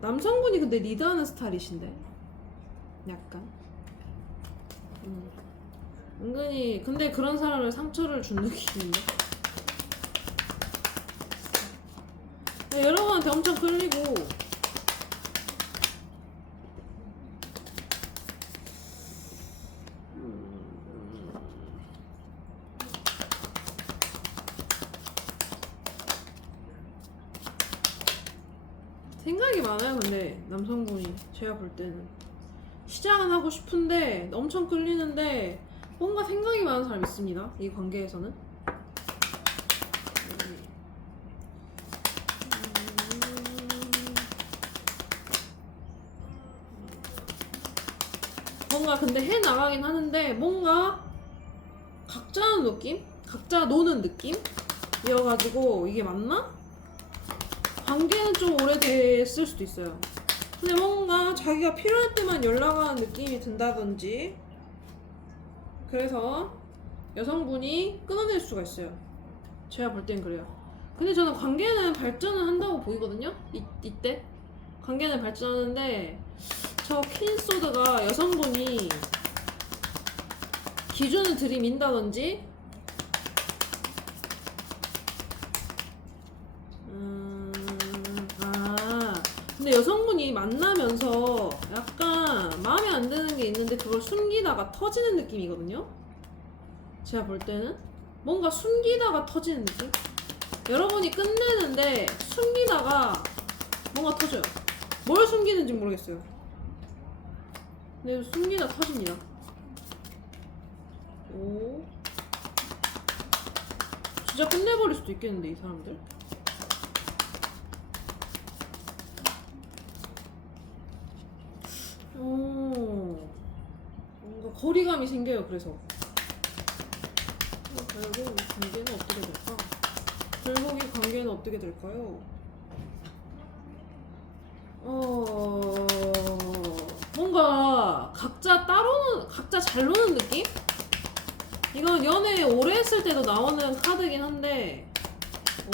남성분이 근데 리드하는 스타일이신데 약간 은근히 근데 그런 사람을 상처를 준 느낌인데 여러분한테 엄청 끌리고 생각이 많아요. 근데 남성분이 제가 볼 때는 시작은 하고 싶은데 엄청 끌리는데 뭔가 생각이 많은 사람 있습니다. 이 관계에서는 뭔가 근데 해 나가긴 하는데 뭔가 각자 하는 느낌? 각자 노는 느낌이어가지고 이게 맞나? 관계는 좀 오래됐을 수도 있어요. 근데 뭔가 자기가 필요할 때만 연락하는 느낌이 든다든지 그래서 여성분이 끊어낼 수가 있어요. 제가 볼 땐 그래요. 근데 저는 관계는 발전을 한다고 보이거든요. 이때 관계는 발전하는데 저 퀸소드가 여성분이 기준을 들이민다든지 근데 여성분이 만나면서 약간 마음에 안 드는 게 있는데 그걸 숨기다가 터지는 느낌이거든요. 제가 볼 때는 뭔가 숨기다가 터지는 느낌? 여러분이 끝내는데 숨기다가 뭔가 터져요. 뭘 숨기는지 모르겠어요. 근데 숨기다 터집니다. 오, 진짜 끝내버릴 수도 있겠는데 이 사람들. 오, 뭔가 거리감이 생겨요. 그래서 결국 이 관계는 어떻게 될까? 결국 이 관계는 어떻게 될까요? 뭔가 각자 각자 잘 노는 느낌? 이건 연애 오래 했을 때도 나오는 카드긴 한데, 오.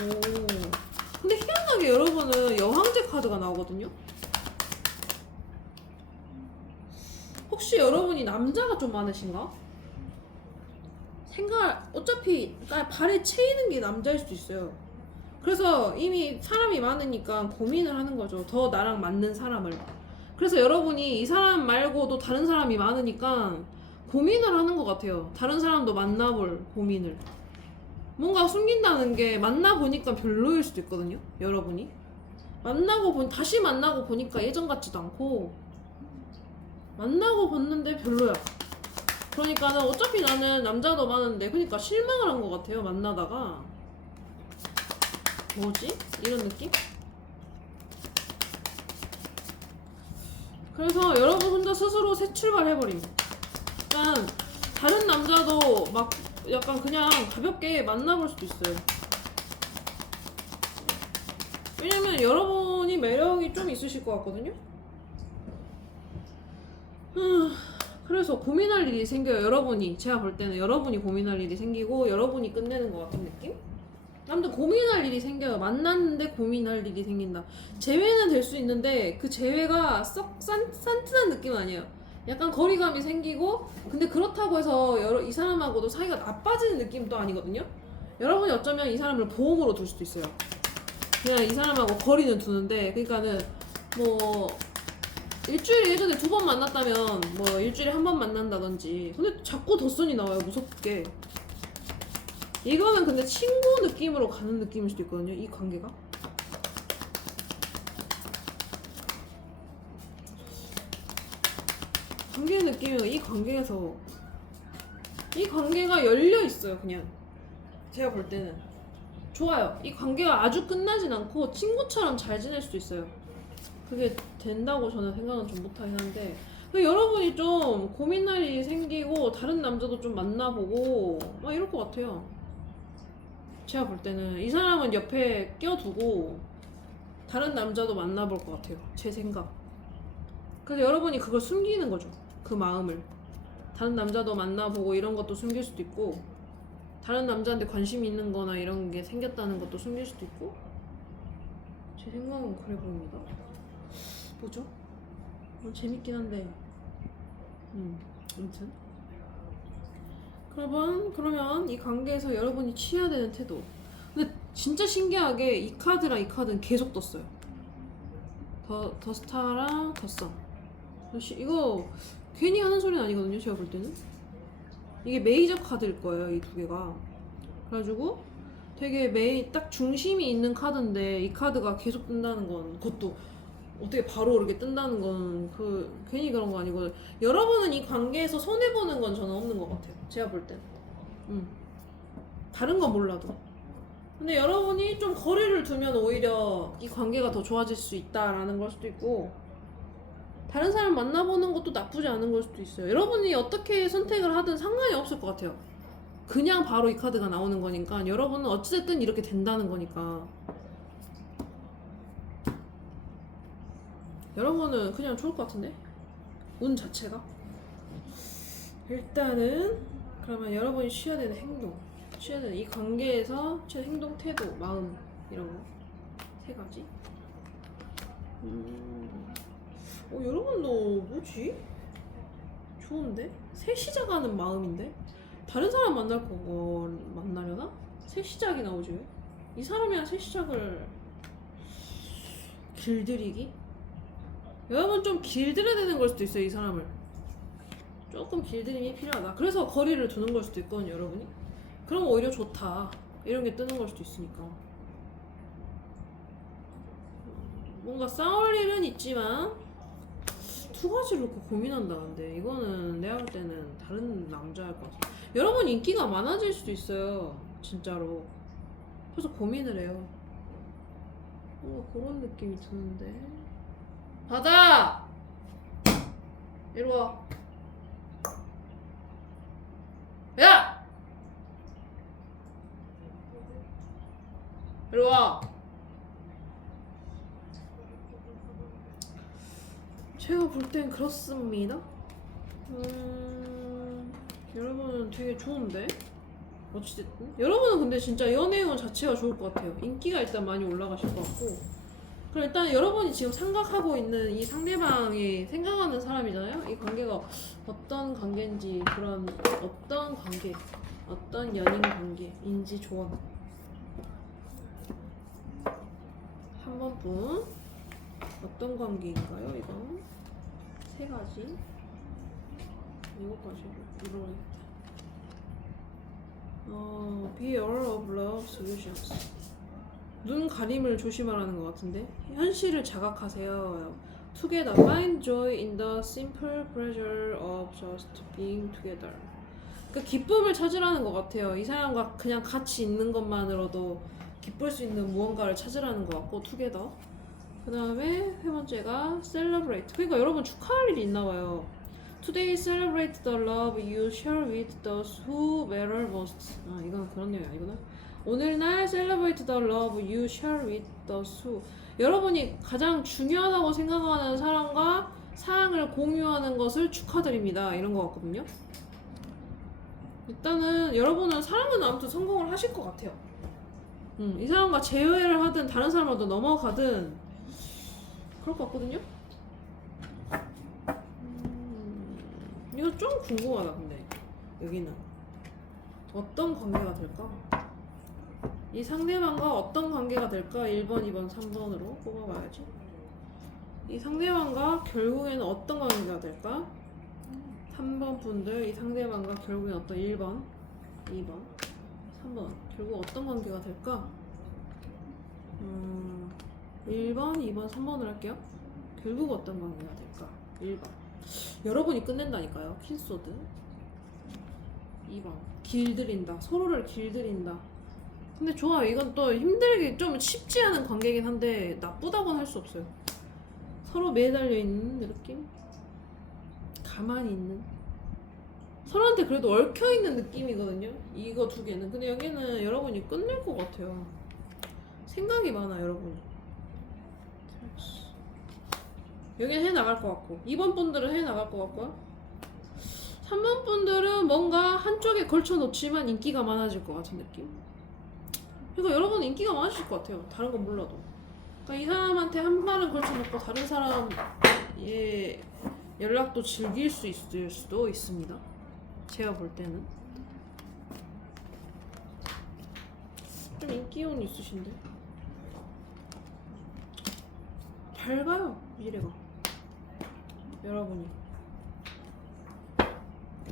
근데 희한하게 여러분은 여왕제 카드가 나오거든요? 혹시 여러분이 남자가 좀 많으신가? 어차피 발에 채이는 게 남자일 수도 있어요. 그래서 이미 사람이 많으니까 고민을 하는 거죠. 더 나랑 맞는 사람을. 그래서 여러분이 이 사람 말고도 다른 사람이 많으니까 고민을 하는 것 같아요. 다른 사람도 만나볼 고민을. 뭔가 숨긴다는 게 만나보니까 별로일 수도 있거든요. 여러분이. 다시 만나고 보니까 예전 같지도 않고, 만나고 봤는데 별로야. 그러니까는 어차피 나는 남자도 많은데, 그러니까 실망을 한 것 같아요. 만나다가. 뭐지? 이런 느낌? 그래서 여러분 혼자 스스로 새 출발해버림. 약간 다른 남자도 막 약간 그냥 가볍게 만나볼 수도 있어요. 왜냐면 여러분이 매력이 좀 있으실 것 같거든요. 그래서 고민할 일이 생겨요. 제가 볼 때는 여러분이 고민할 일이 생기고 여러분이 끝내는 것 같은 느낌? 아무튼 고민할 일이 생겨요. 만났는데 고민할 일이 생긴다. 재회는 될 수 있는데 그 재회가 썩 산뜻한 느낌은 아니에요. 약간 거리감이 생기고, 근데 그렇다고 해서 이 사람하고도 사이가 나빠지는 느낌도 아니거든요. 여러분이 어쩌면 이 사람을 보험으로 둘 수도 있어요. 그냥 이 사람하고 거리는 두는데, 그러니까는 뭐 일주일에 예전에 2번 만났다면 뭐 일주일에 1번 만난다든지. 근데 자꾸 덧선이 나와요. 무섭게. 이거는 근데 친구 느낌으로 가는 느낌일 수도 있거든요. 이 관계가. 관계 느낌은 이 관계가 열려 있어요. 그냥 제가 볼 때는 좋아요. 이 관계가 아주 끝나진 않고 친구처럼 잘 지낼 수도 있어요. 그게 된다고 저는 생각은 좀 못하긴 한데, 여러분이 좀 고민할 일이 생기고 다른 남자도 좀 만나보고 막 이럴 것 같아요. 제가 볼 때는 이 사람은 옆에 껴두고 다른 남자도 만나볼 것 같아요. 제 생각. 그래서 여러분이 그걸 숨기는 거죠. 그 마음을. 다른 남자도 만나보고 이런 것도 숨길 수도 있고, 다른 남자한테 관심이 있는 거나 이런 게 생겼다는 것도 숨길 수도 있고. 제 생각은 그래 보입니다. 뭐죠? 재밌긴 한데. 아무튼. 그러면 이 관계에서 여러분이 취해야 되는 태도. 근데 진짜 신기하게 이 카드랑 이 카드는 계속 떴어요. 더 스타랑 더 선. 이거 괜히 하는 소리는 아니거든요. 제가 볼 때는. 이게 메이저 카드일 거예요. 이 2개가. 그래가지고 되게 딱 중심이 있는 카드인데 이 카드가 계속 뜬다는 건, 그것도 어떻게 바로 이렇게 뜬다는 건 괜히 그런 거 아니고, 여러분은 이 관계에서 손해보는 건 저는 없는 것 같아요. 제가 볼 땐. 다른 건 몰라도. 근데 여러분이 좀 거리를 두면 오히려 이 관계가 더 좋아질 수 있다라는 걸 수도 있고, 다른 사람 만나보는 것도 나쁘지 않은 걸 수도 있어요. 여러분이 어떻게 선택을 하든 상관이 없을 것 같아요. 그냥 바로 이 카드가 나오는 거니까 여러분은 어찌됐든 이렇게 된다는 거니까 여러분은 그냥 좋을 것 같은데? 운 자체가? 일단은 그러면 여러분이 취해야 되는 이 관계에서 취할 행동, 태도, 마음, 이런 거 3가지. 여러분도 뭐지? 좋은데? 새 시작하는 마음인데? 다른 사람 만나려나? 새 시작이 나오지. 이 사람이랑 새 시작을 길들이기? 여러분 좀 길들여야 되는 걸 수도 있어요. 이 사람을 조금 길들임이 필요하다. 그래서 거리를 두는 걸 수도 있거든요. 여러분이. 그럼 오히려 좋다, 이런 게 뜨는 걸 수도 있으니까. 뭔가 싸울 일은 있지만 2가지를 놓고 고민한다는데, 이거는 내가 볼 때는 다른 남자일 것 같아. 여러분 인기가 많아질 수도 있어요. 진짜로. 그래서 고민을 해요. 뭔가 그런 느낌이 드는데. 받아! 이리 와. 야! 이리 와. 제가 볼 땐 그렇습니다. 여러분은 되게 좋은데? 어찌됐든 여러분은 근데 진짜 연애운 자체가 좋을 것 같아요. 인기가 일단 많이 올라가실 것 같고, 그럼 일단 여러분이 지금 생각하고 있는 이 상대방이 생각하는 사람이잖아요. 이 관계가 어떤 관계인지, 그런 어떤 관계, 어떤 연인 관계인지 조언 한 번뿐. 어떤 관계인가요? 이건 세 가지. 이거까지 이러겠다. Beware of love solutions. 눈 가림을 조심하라는 것 같은데, 현실을 자각하세요. Together, find joy in the simple pleasure of just being together. 그러니까 기쁨을 찾으라는 것 같아요. 이 사람과 그냥 같이 있는 것만으로도 기쁠 수 있는 무언가를 찾으라는 것 같고, together. 그 다음에 세 번째가 celebrate. 그러니까 여러분 축하할 일이 있나 봐요. Today celebrate the love you share with those who matter most. 이건 그런 내용이 아니구나. 오늘날 celebrate the love you share with those who. 여러분이 가장 중요하다고 생각하는 사람과 사랑을 공유하는 것을 축하드립니다. 이런 거 같거든요. 일단은 여러분은 사랑은 아무튼 성공을 하실 것 같아요. 이 사람과 재회를 하든 다른 사람으로 넘어가든 그럴 것 같거든요. 이거 좀 궁금하다. 근데 여기는 어떤 관계가 될까? 이 상대방과 어떤 관계가 될까? 1번, 2번, 3번으로 뽑아봐야지. 이 상대방과 결국에는 어떤 관계가 될까? 3번 분들, 이 상대방과 결국엔 어떤 1번, 2번, 3번 결국 어떤 관계가 될까? 1번, 2번, 3번을 할게요. 결국 어떤 관계가 될까? 1번 여러분이 끝낸다니까요. 퀸소드. 2번 길들인다. 서로를 길들인다. 근데 좋아요. 이건 또 힘들게 좀 쉽지 않은 관계이긴 한데 나쁘다고는 할 수 없어요. 서로 매달려 있는 느낌? 가만히 있는, 서로한테 그래도 얽혀 있는 느낌이거든요. 이거 두 개는. 근데 여기는 여러분이 끝낼 것 같아요. 생각이 많아 여러분이. 여기는 해나갈 것 같고, 2번 분들은 해나갈 것 같고요. 3번 분들은 뭔가 한쪽에 걸쳐 놓지만 인기가 많아질 것 같은 느낌. 그러니까 여러분은 인기가 많으실 것 같아요. 다른 건 몰라도. 그러니까 이 사람한테 한 발은 걸쳐 놓고 다른 사람의 연락도 즐길 수 있을 수도 있습니다. 제가 볼 때는 좀 인기운 있으신데 밝아요 미래가. 여러분이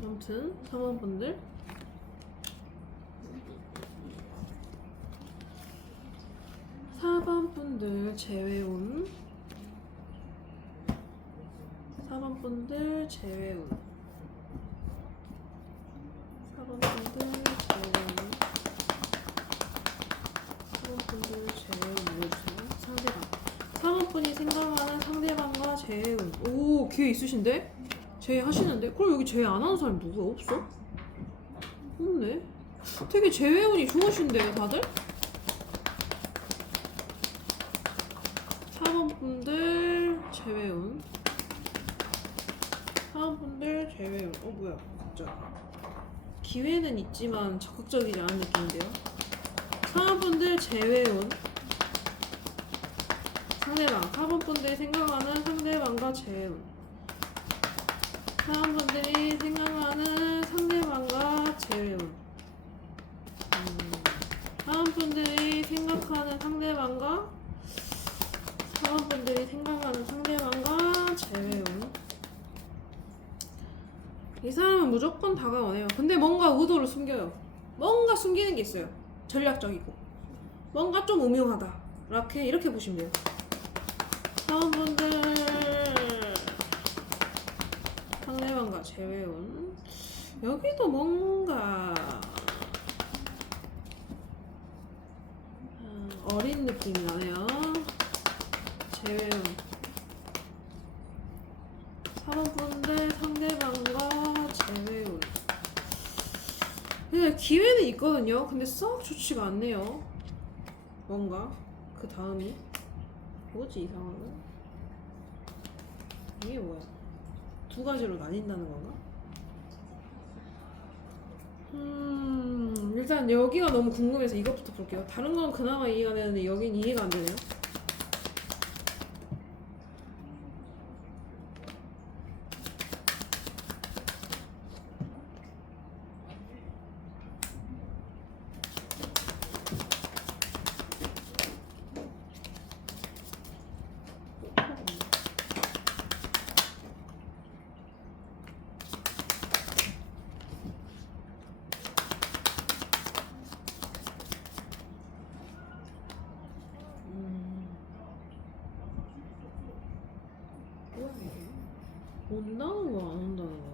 아무튼 3번 분들, 4번 분들 재회운, 4번 분들 재회운, 4번 분들 재회운, 4번 분들 재회운 눌러주세요. 상대방 4번 분이 생각하는 상대방과 재회운. 오, 기회 있으신데? 재회하시는데? 그럼 여기 재회 안 하는 사람이 누구야? 없어? 없네. 되게 재회운이 좋으신데요 다들? 4번 분들 재회운, 4번 분들 재회운. 뭐야 갑자기. 기회는 있지만 적극적이지 않은 느낌인데요. 4번 분들 재회운, 상대방 4번 분들이 생각하는 상대방과 재회운. 4번 분들이 생각하는 상대방과 재회운. 4번 분들이 생각하는 상대방과 4번 분들이 생각하는 상대방과 재회운. 이 사람은 무조건 다가오네요. 근데 뭔가 의도를 숨겨요. 뭔가 숨기는 게 있어요. 전략적이고 뭔가 좀 음흉하다. 이렇게 보시면 돼요. 4번 분들 상대방과 재회운. 여기도 뭔가 어린 느낌이 나네요. 재회운. 4번 분들 상대방과 재회운. 근데 기회는 있거든요. 근데 썩 좋지가 않네요. 뭔가 그 다음이 뭐지 이상한 거. 이게 뭐야? 두 가지로 나뉜다는 건가? 일단 여기가 너무 궁금해서 이것부터 볼게요. 다른 건 그나마 이해가 되는데 여긴 이해가 안 되네요. 뭐야 이게? 온다는 거 안 온다는 거?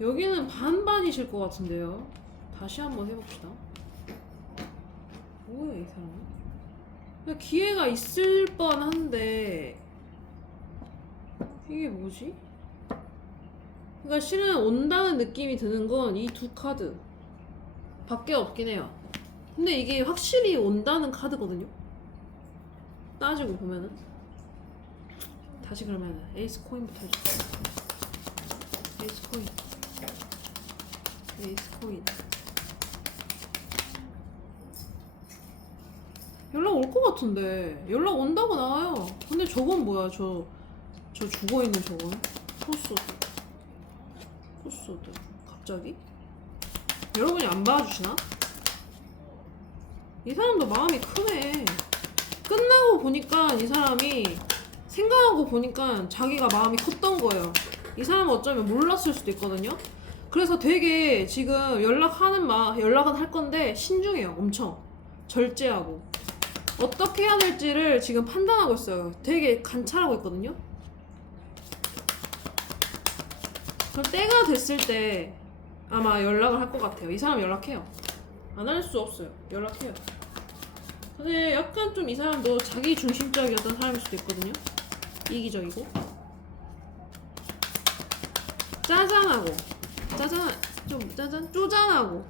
여기는 반반이실 것 같은데요. 다시 한번 해봅시다. 뭐야 이 사람? 그냥 기회가 있을 뻔한데 이게 뭐지? 그러니까 실은 온다는 느낌이 드는 건 이 두 카드 밖에 없긴 해요. 근데 이게 확실히 온다는 카드거든요. 따지고 보면은 다시 그러면 에이스 코인부터 해줄게요. 에이스 코인, 에이스 코인. 연락 올 것 같은데 연락 온다고 나와요. 근데 저건 뭐야? 저 죽어 있는 저건 포소드, 포소드. 갑자기? 여러분이 안 봐주시나? 이 사람도 마음이 크네. 끝나고 보니까 이 사람이 생각하고 보니까 자기가 마음이 컸던 거예요. 이 사람은 어쩌면 몰랐을 수도 있거든요. 그래서 되게 지금 연락은 할 건데 신중해요. 엄청 절제하고 어떻게 해야 될지를 지금 판단하고 있어요. 되게 관찰하고 있거든요. 그럼 때가 됐을 때 아마 연락을 할 것 같아요. 이 사람 연락해요. 안 할 수 없어요. 연락해요. 근데 약간 좀 이 사람도 자기 중심적이었던 사람일 수도 있거든요. 이기적이고 짜잔하고 쪼잔하고.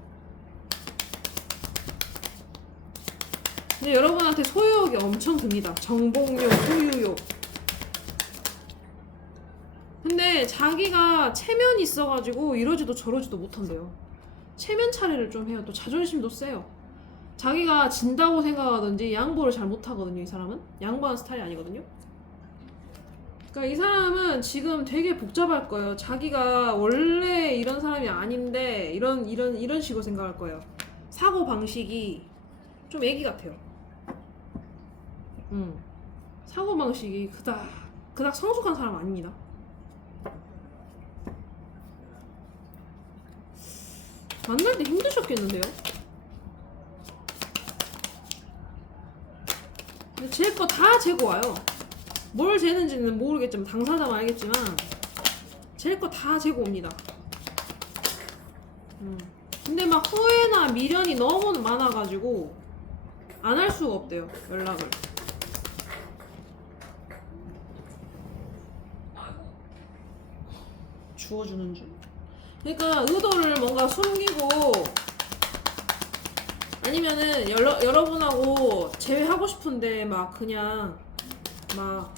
근데 여러분한테 소유욕이 엄청 듭니다. 정복욕, 소유욕. 근데 자기가 체면이 있어가지고 이러지도 저러지도 못한대요. 체면 차례를 좀 해요. 또 자존심도 세요. 자기가 진다고 생각하든지 양보를 잘 못하거든요. 이 사람은 양보하는 스타일이 아니거든요. 그러니까 이 사람은 지금 되게 복잡할 거예요. 자기가 원래 이런 사람이 아닌데 이런 식으로 생각할 거예요. 사고 방식이 좀 애기 같아요. 사고 방식이 그닥 성숙한 사람 아닙니다. 만날 때 힘드셨겠는데요? 근데 잴 거 다 재고 와요. 뭘 재는지는 모르겠지만 당사자만 알겠지만 잴 거 다 재고 옵니다. 근데 막 후회나 미련이 너무 많아가지고 안 할 수가 없대요. 연락을. 주워주는 줄. 그러니까 의도를 뭔가 숨기고 아니면은 여러분하고 제외하고 싶은데 막 그냥 막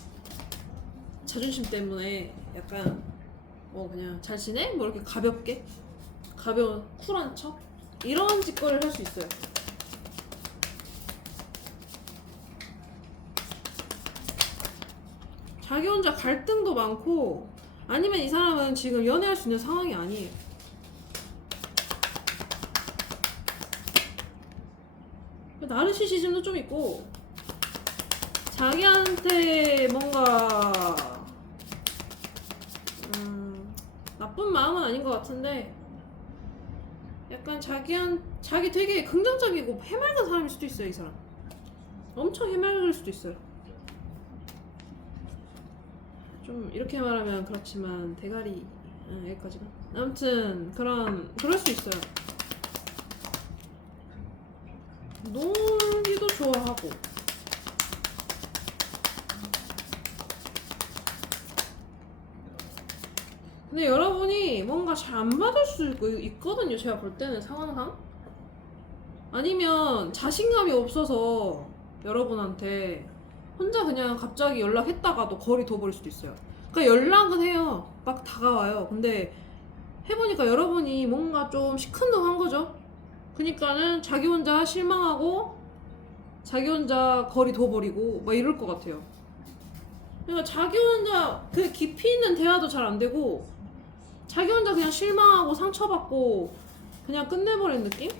자존심 때문에 약간 뭐 그냥 잘 지내? 뭐 이렇게 가벼운 쿨한 척? 이런 짓거리를 할 수 있어요. 자기 혼자 갈등도 많고 아니면 이 사람은 지금 연애할 수 있는 상황이 아니에요. 나르시시즘도 좀 있고 자기한테 뭔가 나쁜 마음은 아닌 것 같은데 약간 자기 되게 긍정적이고 해맑은 사람일 수도 있어요. 이 사람 엄청 해맑을 수도 있어요. 좀 이렇게 말하면 그렇지만 대가리 여기까지가. 아무튼 그럴 수 있어요. 놀기도 좋아하고 근데 여러분이 뭔가 잘 안 받을 수 있거든요. 제가 볼 때는 상황상 아니면 자신감이 없어서 여러분한테 혼자 그냥 갑자기 연락했다가도 거리 둬버릴 수도 있어요. 그러니까 연락은 해요. 막 다가와요. 근데 해보니까 여러분이 뭔가 좀 시큰둥한 거죠. 그니까는 자기 혼자 실망하고 자기 혼자 거리 둬버리고 막 이럴 것 같아요. 그러니까 자기 혼자 그 깊이 있는 대화도 잘 안 되고 자기 혼자 그냥 실망하고 상처받고 그냥 끝내버린 느낌?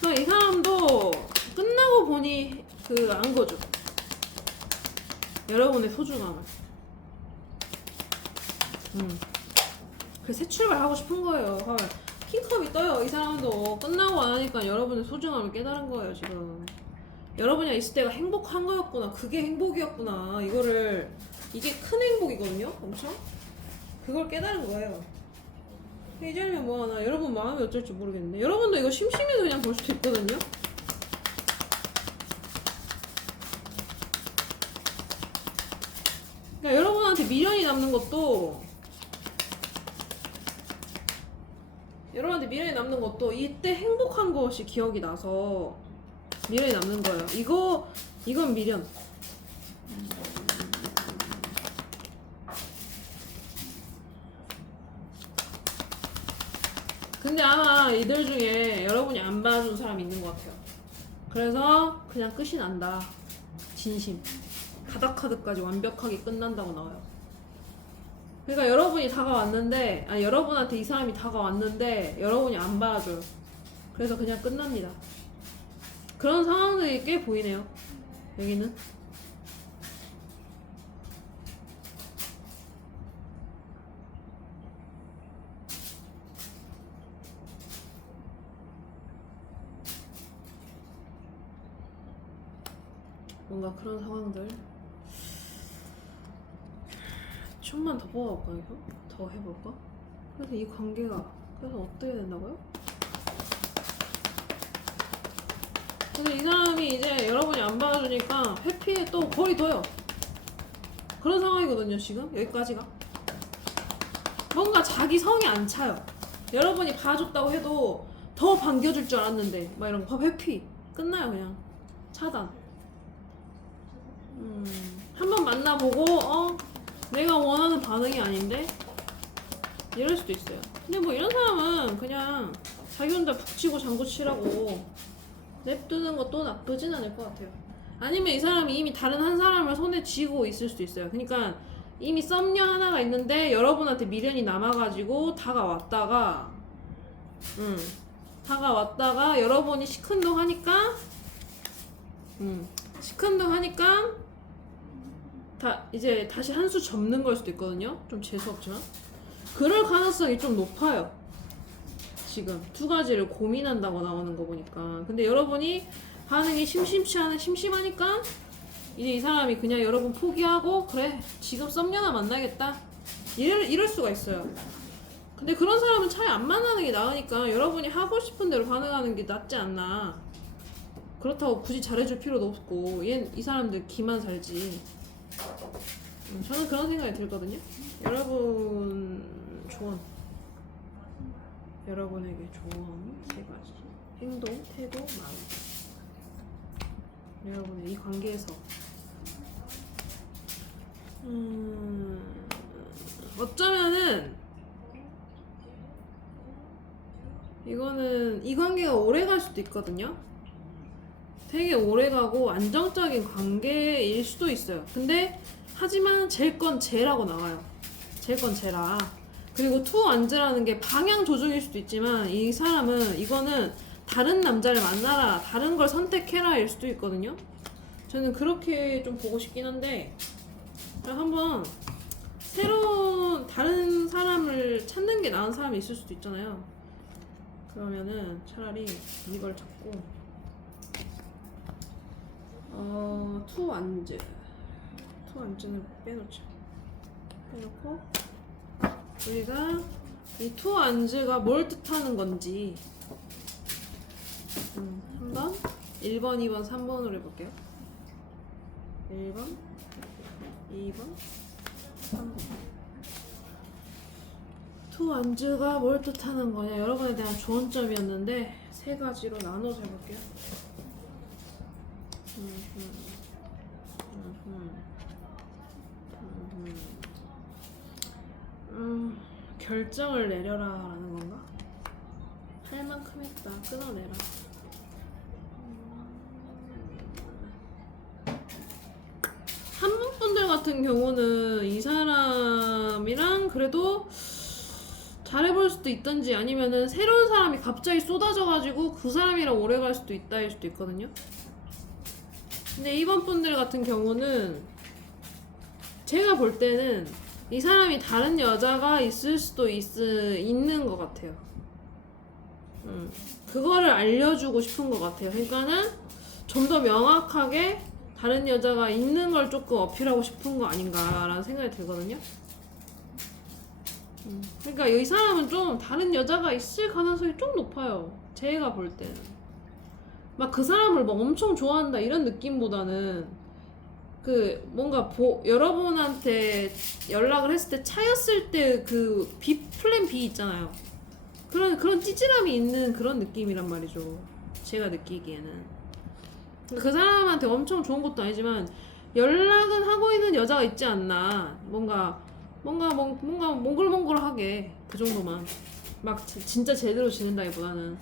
그러니까 이 사람도 끝나고 보니 그 안 거죠. 여러분의 소중함을. 새 출발하고 싶은 거예요. 킹컵이 떠요. 이 사람도 끝나고 안 하니까 여러분의 소중함을 깨달은 거예요, 지금. 여러분이 있을 때가 행복한 거였구나. 그게 행복이었구나. 이게 큰 행복이거든요? 엄청? 그걸 깨달은 거예요. 이제는 뭐하나. 여러분 마음이 어쩔지 모르겠네. 여러분도 이거 심심해서 그냥 볼 수도 있거든요? 그러니까 여러분한테 미련이 남는 것도 이때 행복한 것이 기억이 나서 미련이 남는 거예요. 이건 미련. 근데 아마 이들 중에 여러분이 안 봐준 사람이 있는 것 같아요. 그래서 그냥 끝이 난다. 진심. 가닥하드까지 완벽하게 끝난다고 나와요. 그러니까 여러분이 다가왔는데, 여러분한테 이 사람이 다가왔는데 여러분이 안 봐줘요. 그래서 그냥 끝납니다. 그런 상황들이 꽤 보이네요. 여기는. 뭔가 그런 상황들. 좀만 더 뽑아볼까 이거? 더 해볼까? 그래서 이 관계가 어떻게 된다고요? 근데 이 사람이 이제 여러분이 안 봐주니까 회피에 또 거리 둬요. 그런 상황이거든요 지금 여기까지가. 뭔가 자기 성이 안 차요. 여러분이 봐줬다고 해도 더 반겨줄 줄 알았는데 막 이런 거 회피 끝나요. 그냥 차단. 한번 만나보고 내가 원하는 반응이 아닌데? 이럴 수도 있어요. 근데 뭐 이런 사람은 그냥 자기 혼자 푹 치고 장구 치라고 냅두는 것도 나쁘진 않을 것 같아요. 아니면 이 사람이 이미 다른 한 사람을 손에 쥐고 있을 수도 있어요. 그러니까 이미 썸녀 하나가 있는데 여러분한테 미련이 남아가지고 다가왔다가 여러분이 시큰둥하니까 이제 다시 한 수 접는 걸 수도 있거든요. 좀 재수없지만 그럴 가능성이 좀 높아요. 지금 두 가지를 고민한다고 나오는 거 보니까. 근데 여러분이 반응이 심심하니까 이제 이 사람이 그냥 여러분 포기하고 그래 지금 썸녀나 만나겠다 이럴 수가 있어요. 근데 그런 사람은 차라리 안 만나는 게 나으니까 여러분이 하고 싶은 대로 반응하는 게 낫지 않나. 그렇다고 굳이 잘해줄 필요도 없고 이 사람들 기만 살지. 저는 그런 생각이 들거든요. 여러분에게 조언 3가지. 행동, 태도, 마음. 여러분의 이 관계에서 어쩌면은 이 관계가 오래 갈 수도 있거든요. 되게 오래가고 안정적인 관계일 수도 있어요. 근데 하지만 젤 건 젤라고 나와요. 젤 건 젤아. 그리고 투 안즈라는 게 방향 조정일 수도 있지만 이 사람은 이거는 다른 남자를 만나라, 다른 걸 선택해라 일 수도 있거든요. 저는 그렇게 좀 보고 싶긴 한데 한번 새로운 다른 사람을 찾는 게 나은 사람이 있을 수도 있잖아요. 그러면은 차라리 이걸 잡고 투 안즈는 빼놓자. 빼놓고 우리가 이 투 안즈가 뭘 뜻하는 건지 한번 1번, 2번, 3번으로 해볼게요. 1번, 2번, 3번. 투 안즈가 뭘 뜻하는 거냐? 여러분에 대한 조언점이었는데 세 가지로 나눠서 해볼게요. 결정을 내려라라는 건가? 할 만큼 했다. 끊어내라. 한문분들 같은 경우는 이 사람이랑 그래도 잘해볼 수도 있던지 아니면은 새로운 사람이 갑자기 쏟아져가지고 그 사람이랑 오래 갈 수도 있다일 수도 있거든요. 근데 이번 분들 같은 경우는 제가 볼 때는 이 사람이 다른 여자가 있을 수도 있는 것 같아요. 그거를 알려주고 싶은 것 같아요. 그러니까는 좀 더 명확하게 다른 여자가 있는 걸 조금 어필하고 싶은 거 아닌가라는 생각이 들거든요. 그러니까 이 사람은 좀 다른 여자가 있을 가능성이 좀 높아요. 제가 볼 때는. 막 그 사람을 막 엄청 좋아한다 이런 느낌보다는 그 뭔가 여러분한테 연락을 했을 때 차였을 때 그 플랜 B 있잖아요. 그런 찌질함이 있는 그런 느낌이란 말이죠. 제가 느끼기에는. 그 사람한테 엄청 좋은 것도 아니지만 연락은 하고 있는 여자가 있지 않나. 뭔가 몽글몽글하게 그 정도만. 막 진짜 제대로 지낸다기보다는.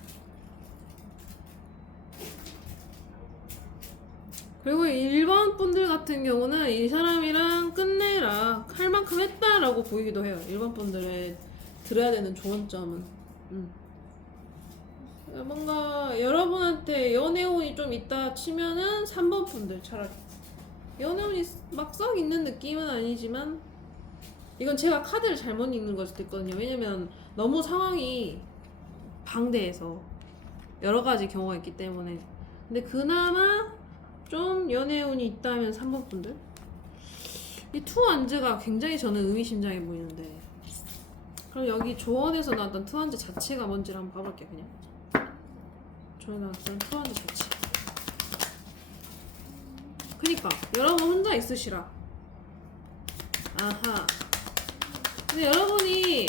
그리고 일반 분들 같은 경우는 이 사람이랑 끝내라 할 만큼 했다라고 보이기도 해요. 일반 분들의 들어야 되는 조언점은. 뭔가 여러분한테 연애운이 좀 있다 치면은 3번 분들 차라리. 연애운이 막 썩 있는 느낌은 아니지만 이건 제가 카드를 잘못 읽는 걸 수도 있거든요. 왜냐면 너무 상황이 방대해서 여러 가지 경우가 있기 때문에. 근데 그나마 좀 연애운이 있다면 3번 분들. 이 투원즈가 굉장히 저는 의미심장해 보이는데, 그럼 여기 조언에서 나왔던 투원즈 자체가 뭔지를 한번 봐볼게요. 그냥 조언에 나왔던 투원즈 자체. 그니까 여러분 혼자 있으시라. 아하. 근데 여러분이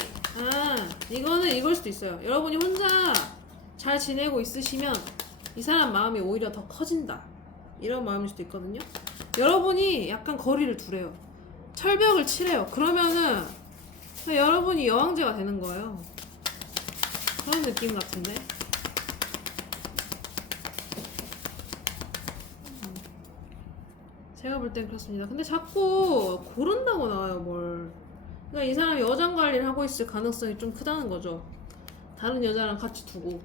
이거는 이걸 수도 있어요. 여러분이 혼자 잘 지내고 있으시면 이 사람 마음이 오히려 더 커진다, 이런 마음일 수도 있거든요. 여러분이 약간 거리를 두래요. 철벽을 치래요. 그러면은 여러분이 여왕제가 되는 거예요. 그런 느낌 같은데. 제가 볼 땐 그렇습니다. 근데 자꾸 고른다고 나와요, 뭘. 그러니까 이 사람이 여장 관리를 하고 있을 가능성이 좀 크다는 거죠. 다른 여자랑 같이 두고.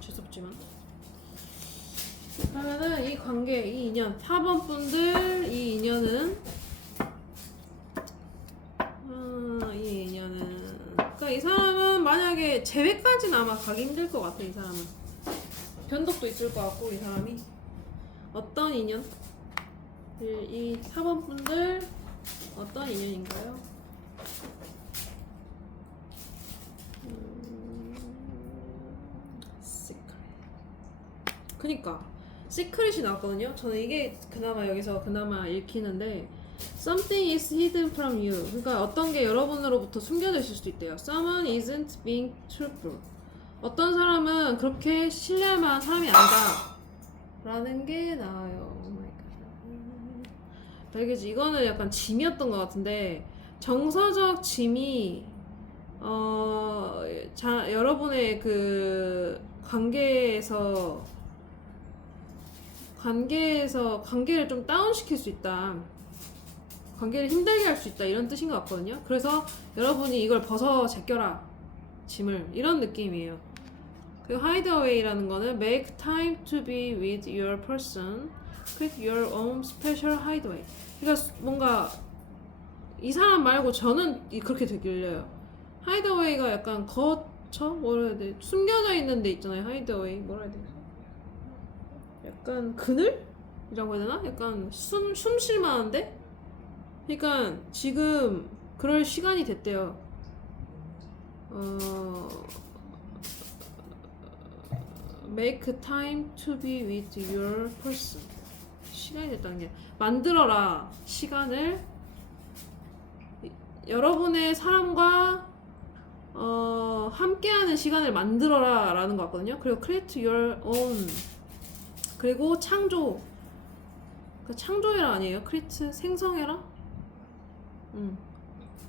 죄송지만. 그러면은 이 관계, 이 인연, 4번 분들 이 인연은 그러니까 이 사람은 만약에 재회까지는 아마 가기 힘들 것 같아. 이 사람은 변덕도 있을 것 같고. 이 사람이 어떤 인연? 이 4번 분들 어떤 인연인가요? 그니까 시크릿이 나왔거든요. 저는 이게 그나마 여기서 그나마 읽히는데, Something is hidden from you. 그러니까 어떤 게 여러분으로부터 숨겨져 있을 수도 있대요. Someone isn't being truthful. 어떤 사람은 그렇게 신뢰할 만한 사람이 아니다 라는 게 나와요. 알겠지? 이거는 약간 짐이었던 것 같은데, 정서적 짐이 여러분의 그 관계를 좀 다운시킬 수 있다, 관계를 힘들게 할 수 있다, 이런 뜻인 것 같거든요. 그래서 여러분이 이걸 제껴라, 짐을, 이런 느낌이에요. 그리고 hideaway라는 거는 make time to be with your person, create your own special hideaway. 그러니까 뭔가 이 사람 말고 저는 그렇게 들려요. hideaway가 약간 뭐라 해야 돼? 숨겨져 있는 데 있잖아요. hideaway 뭐라 해야 돼? 약간 그늘이라고 해야 되나? 약간 숨 쉴 만한데? 그러니까 지금 그럴 시간이 됐대요. make time to be with your person. 시간이 됐다는 게, 만들어라 시간을 여러분의 사람과 함께하는 시간을 만들어라 라는 것 같거든요. 그리고 create your own. 그리고 창조. 그 창조해라 아니에요? create 생성해라?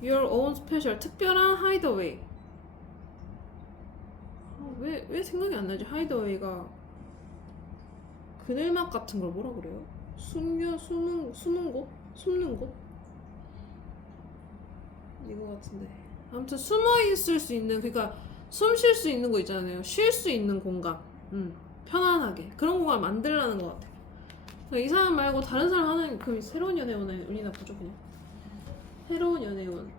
your own special 특별한 hideaway. 왜 생각이 안 나지? hideaway가 그늘막 같은 걸 뭐라 그래요? 숨는 곳? 숨는 곳? 이거 같은데. 아무튼 숨어 있을 수 있는, 그러니까 숨 쉴 수 있는 거 있잖아요. 쉴 수 있는 공간. 편안하게 그런 공간 만들라는 것 같아. 그러니까 이 사람 말고 다른 사람 하는, 그럼 새로운 연애운을 우리나 보죠 그냥. 새로운 연애운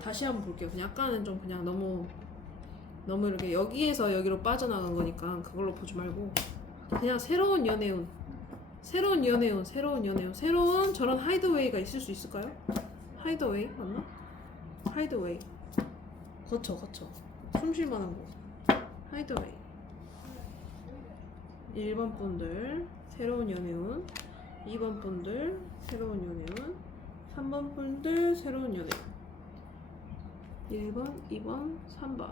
다시 한번 볼게요. 그냥 아까는 좀 그냥 너무 이렇게 여기에서 여기로 빠져나간 거니까 그걸로 보지 말고 그냥 새로운 연애운, 새로운 저런 하이드웨이가 있을 수 있을까요? 하이드웨이 맞나? 하이드웨이 거쳐 숨쉴 만한 곳. 하이드웨이. 1번 분들 새로운 연애운, 2번 분들 새로운 연애운, 3번 분들 새로운 연애운. 1번, 2번, 3번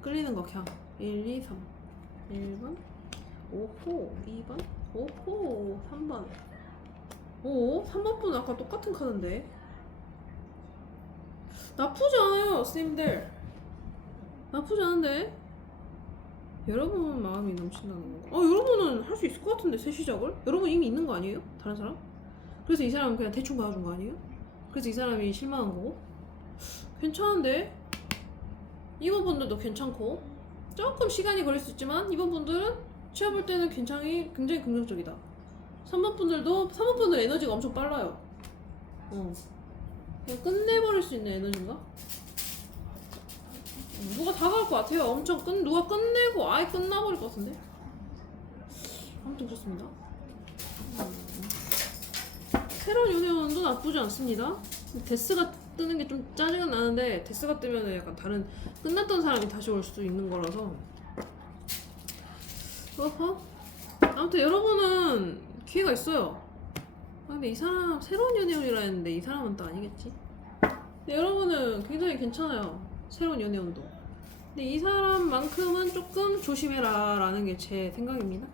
끌리는 거 그냥 1, 2, 3 1번, 오호 2번, 오호 3번. 오 3번 분 아까 똑같은 카드인데 나쁘지 않아요 스님들. 나쁘지 않은데 여러분 마음이 넘친다는 건가? 여러분은 할 수 있을 것 같은데 새 시작을? 여러분 이미 있는 거 아니에요? 다른 사람? 그래서 이 사람은 그냥 대충 봐준 거 아니에요? 그래서 이 사람이 실망한 거고? 괜찮은데? 이번 분들도 괜찮고 조금 시간이 걸릴 수 있지만 이번 분들은 제가 볼 때는 굉장히 긍정적이다. 3번 분들 에너지가 엄청 빨라요. 그냥 끝내버릴 수 있는 에너지인가? 누가 다가올 것 같아요. 엄청 누가 끝내고 아예 끝나버릴 것 같은데? 아무튼 그렇습니다. 새로운 연애원도 나쁘지 않습니다. 데스가 뜨는 게 좀 짜증은 나는데 데스가 뜨면 약간 다른 끝났던 사람이 다시 올 수도 있는 거라서. 아무튼 여러분은 기회가 있어요. 근데 이 사람 새로운 연애운이라 했는데 이 사람은 또 아니겠지? 근데 여러분은 굉장히 괜찮아요. 새로운 연애운도. 근데 이 사람만큼은 조금 조심해라 라는 게 제 생각입니다.